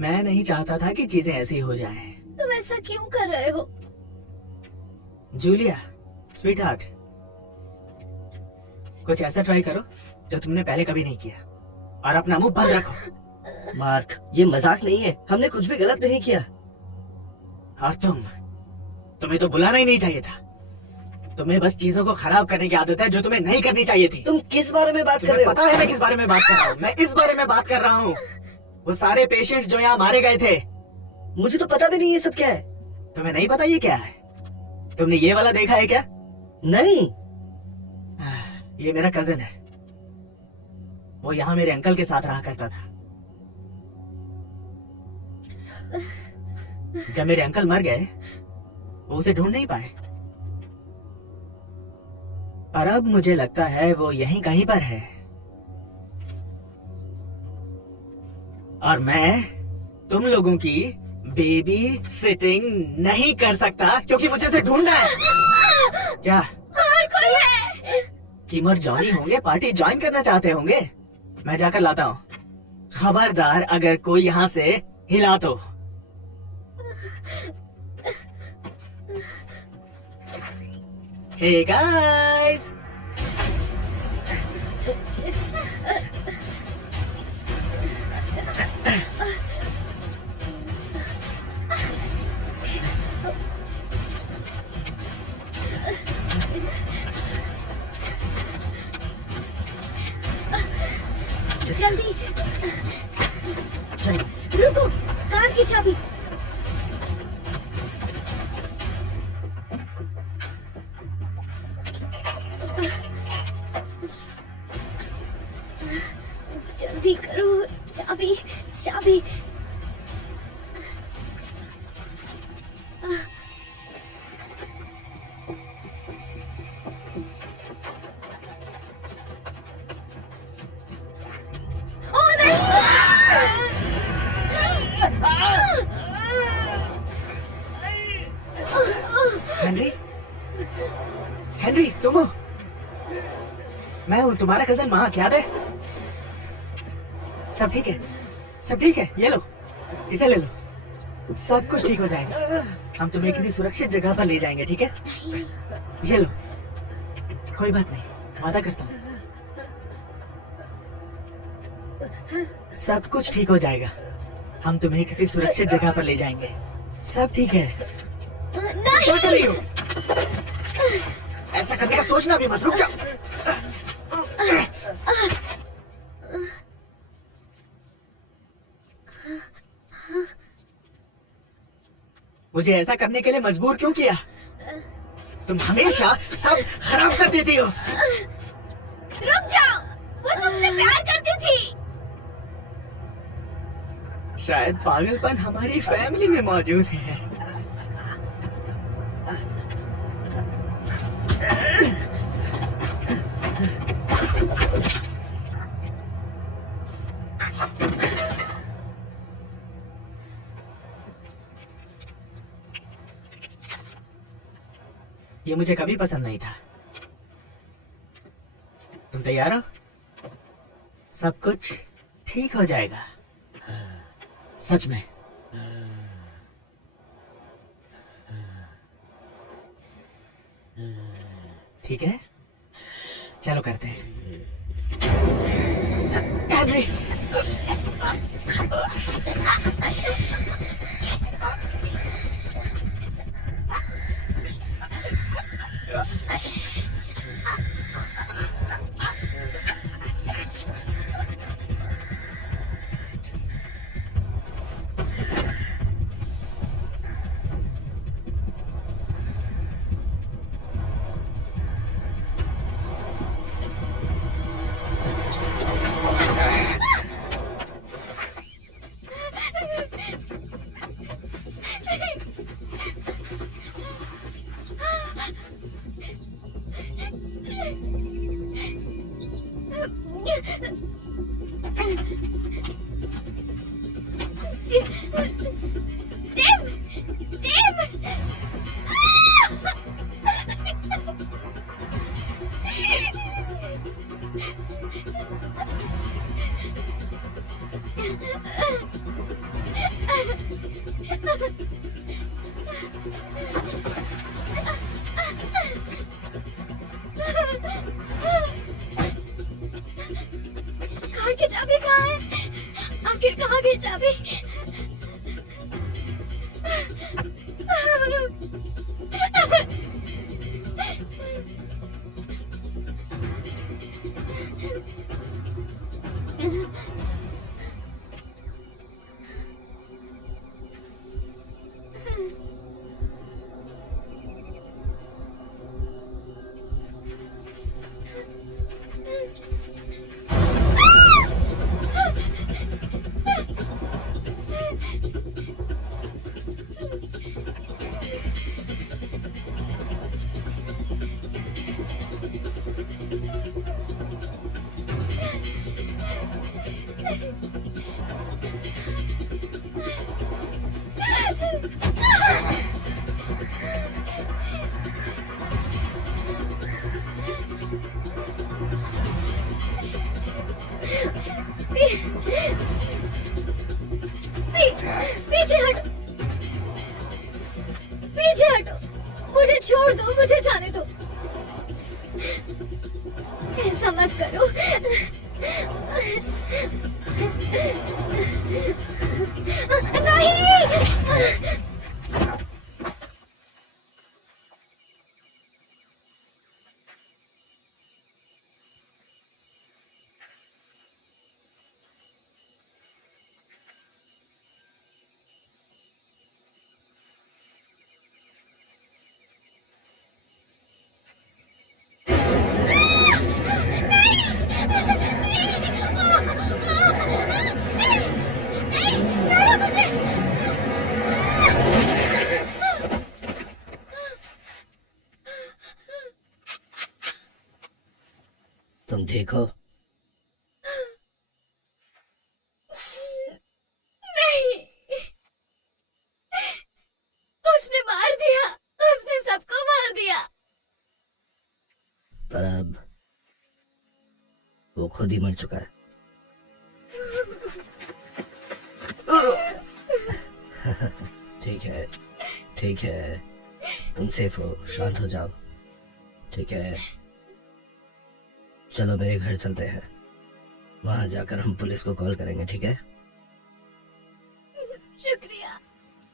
मैं नहीं चाहता था कि चीजें ऐसी हो जाएं। तुम ऐसा क्यों कर रहे हो? जूलिया, स्वीटहार्ट, कुछ ऐसा ट्राई करो जो तुमने पहले कभी नहीं किया, और अपना मुंह बंद रखो। मार्क, ये मजाक नहीं है, हमने कुछ भी गलत नहीं किया। और तुम्हें तो बुलाना ही नहीं चाहिए था। तुम्हें बस चीजों को खराब करने की आदत है जो तुम्हें नहीं करनी चाहिए थी। तुम किस बारे में बात कर रहे हो? पता है मैं किस बारे में बात कर रहा हूँ? मैं इस बारे में बात कर रहा हूँ। वो सारे पेशेंट्स जो यहाँ मारे गए थे। मुझे तो पता भी नहीं ये सब क्या है। तुम्हें नहीं पता ये क्या है? तुमने ये वाला देखा है क्या? नहीं। ये मेरा कजिन है। वो यहाँ मेरे अंकल के साथ रहा करता था। जब मेरे अंकल मर गए, वो उसे ढूंढ नहीं पाए, और अब मुझे लगता है वो यहीं कहीं पर है। और मैं तुम लोगों की बेबी सिटिंग नहीं कर सकता क्योंकि मुझे उसे ढूंढना है। क्या बाहर कोई है? कीमर जॉनी होंगे, पार्टी ज्वाइन करना चाहते होंगे। मैं जाकर लाता हूँ। खबरदार अगर कोई यहाँ से हिला तो। हे गाइस, जल्दी चलो। रुको, कार की चाबी। जल्दी करो, चाबी चाबी। हेनरी, हेनरी, तुम हो? मैं हूँ तुम्हारा कजन मार्क, याद है? सब ठीक है, सब ठीक है। ये लो, इसे ले लो, सब कुछ ठीक हो जाएगा। हम तुम्हें किसी सुरक्षित जगह पर ले जाएंगे, ठीक है? ये लो, कोई बात नहीं, वादा करता हूँ। सब कुछ ठीक हो जाएगा। हम तुम्हें किसी सुरक्षित जगह पर ले जाएंगे। सब ठीक है। क्या कर रही हो? ऐसा करने का सोचना भी मत। रुक जाओ। मुझे ऐसा करने के लिए मजबूर क्यों किया? तुम हमेशा सब खराब कर देती हो। रुक जाओ, वो तुमसे प्यार करती थी। शायद पागलपन हमारी फैमिली में मौजूद है। ये मुझे कभी पसंद नहीं था। तुम तैयार हो? सब कुछ ठीक हो जाएगा, सच में। ठीक है, चलो करते हैं। एड्री, कार की चाबी कहाँ है? आखिर कहाँ गई चाबी? पीछे हटो, पीछे हटो, मुझे छोड़ दो, मुझे जाने दो। ऐसा मत करो। नहीं। तुम ठीक हो? नहीं, उसने मार दिया, उसने सबको मार दिया। पर अब वो खुद ही मर चुका है। ठीक है, ठीक है, तुम सेफ हो, शांत हो जाओ। ठीक है, चलो मेरे घर चलते हैं, वहां जाकर हम पुलिस को कॉल करेंगे। ठीक है, शुक्रिया।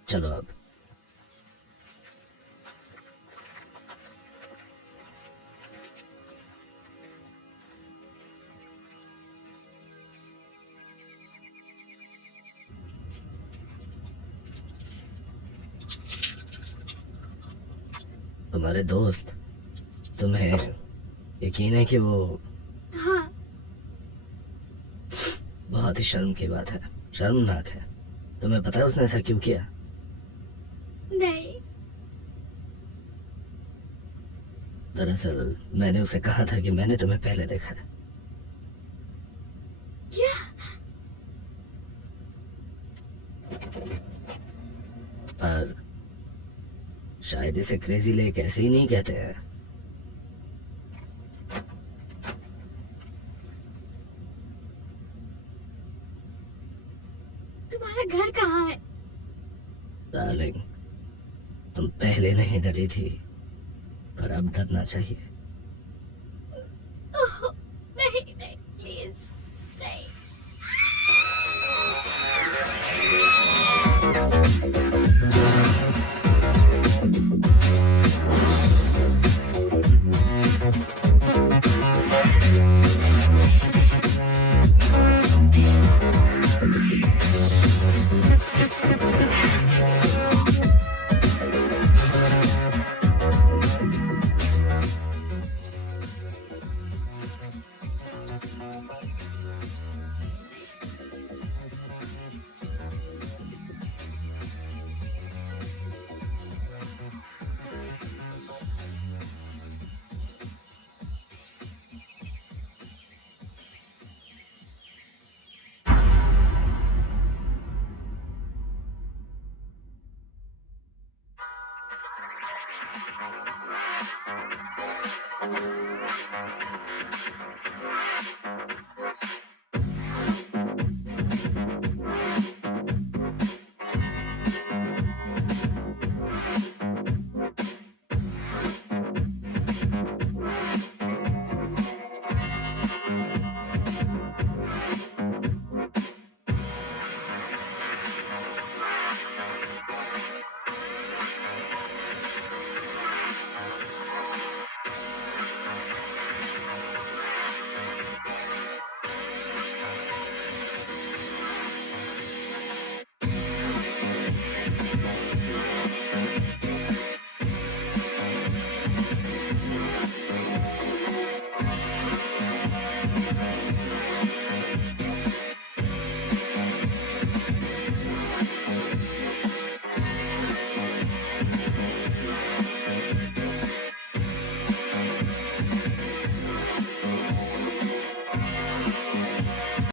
चलो अब। तुम्हारे दोस्त, तुम्हें यकीन है कि वो हाँ, बहुत ही शर्म की बात है, शर्मनाक है। तुम्हें पता है उसने ऐसा क्यों किया? नहीं। दरअसल मैंने उसे कहा था कि मैंने तुम्हें पहले देखा है। क्या? पर शायद इसे क्रेजी लेक ऐसे ही नहीं कहते हैं। तुम्हारा घर कहाँ है? डार्लिंग, तुम पहले नहीं डरी थी, पर अब डरना चाहिए। ओह, नहीं नहीं प्लीज नहीं।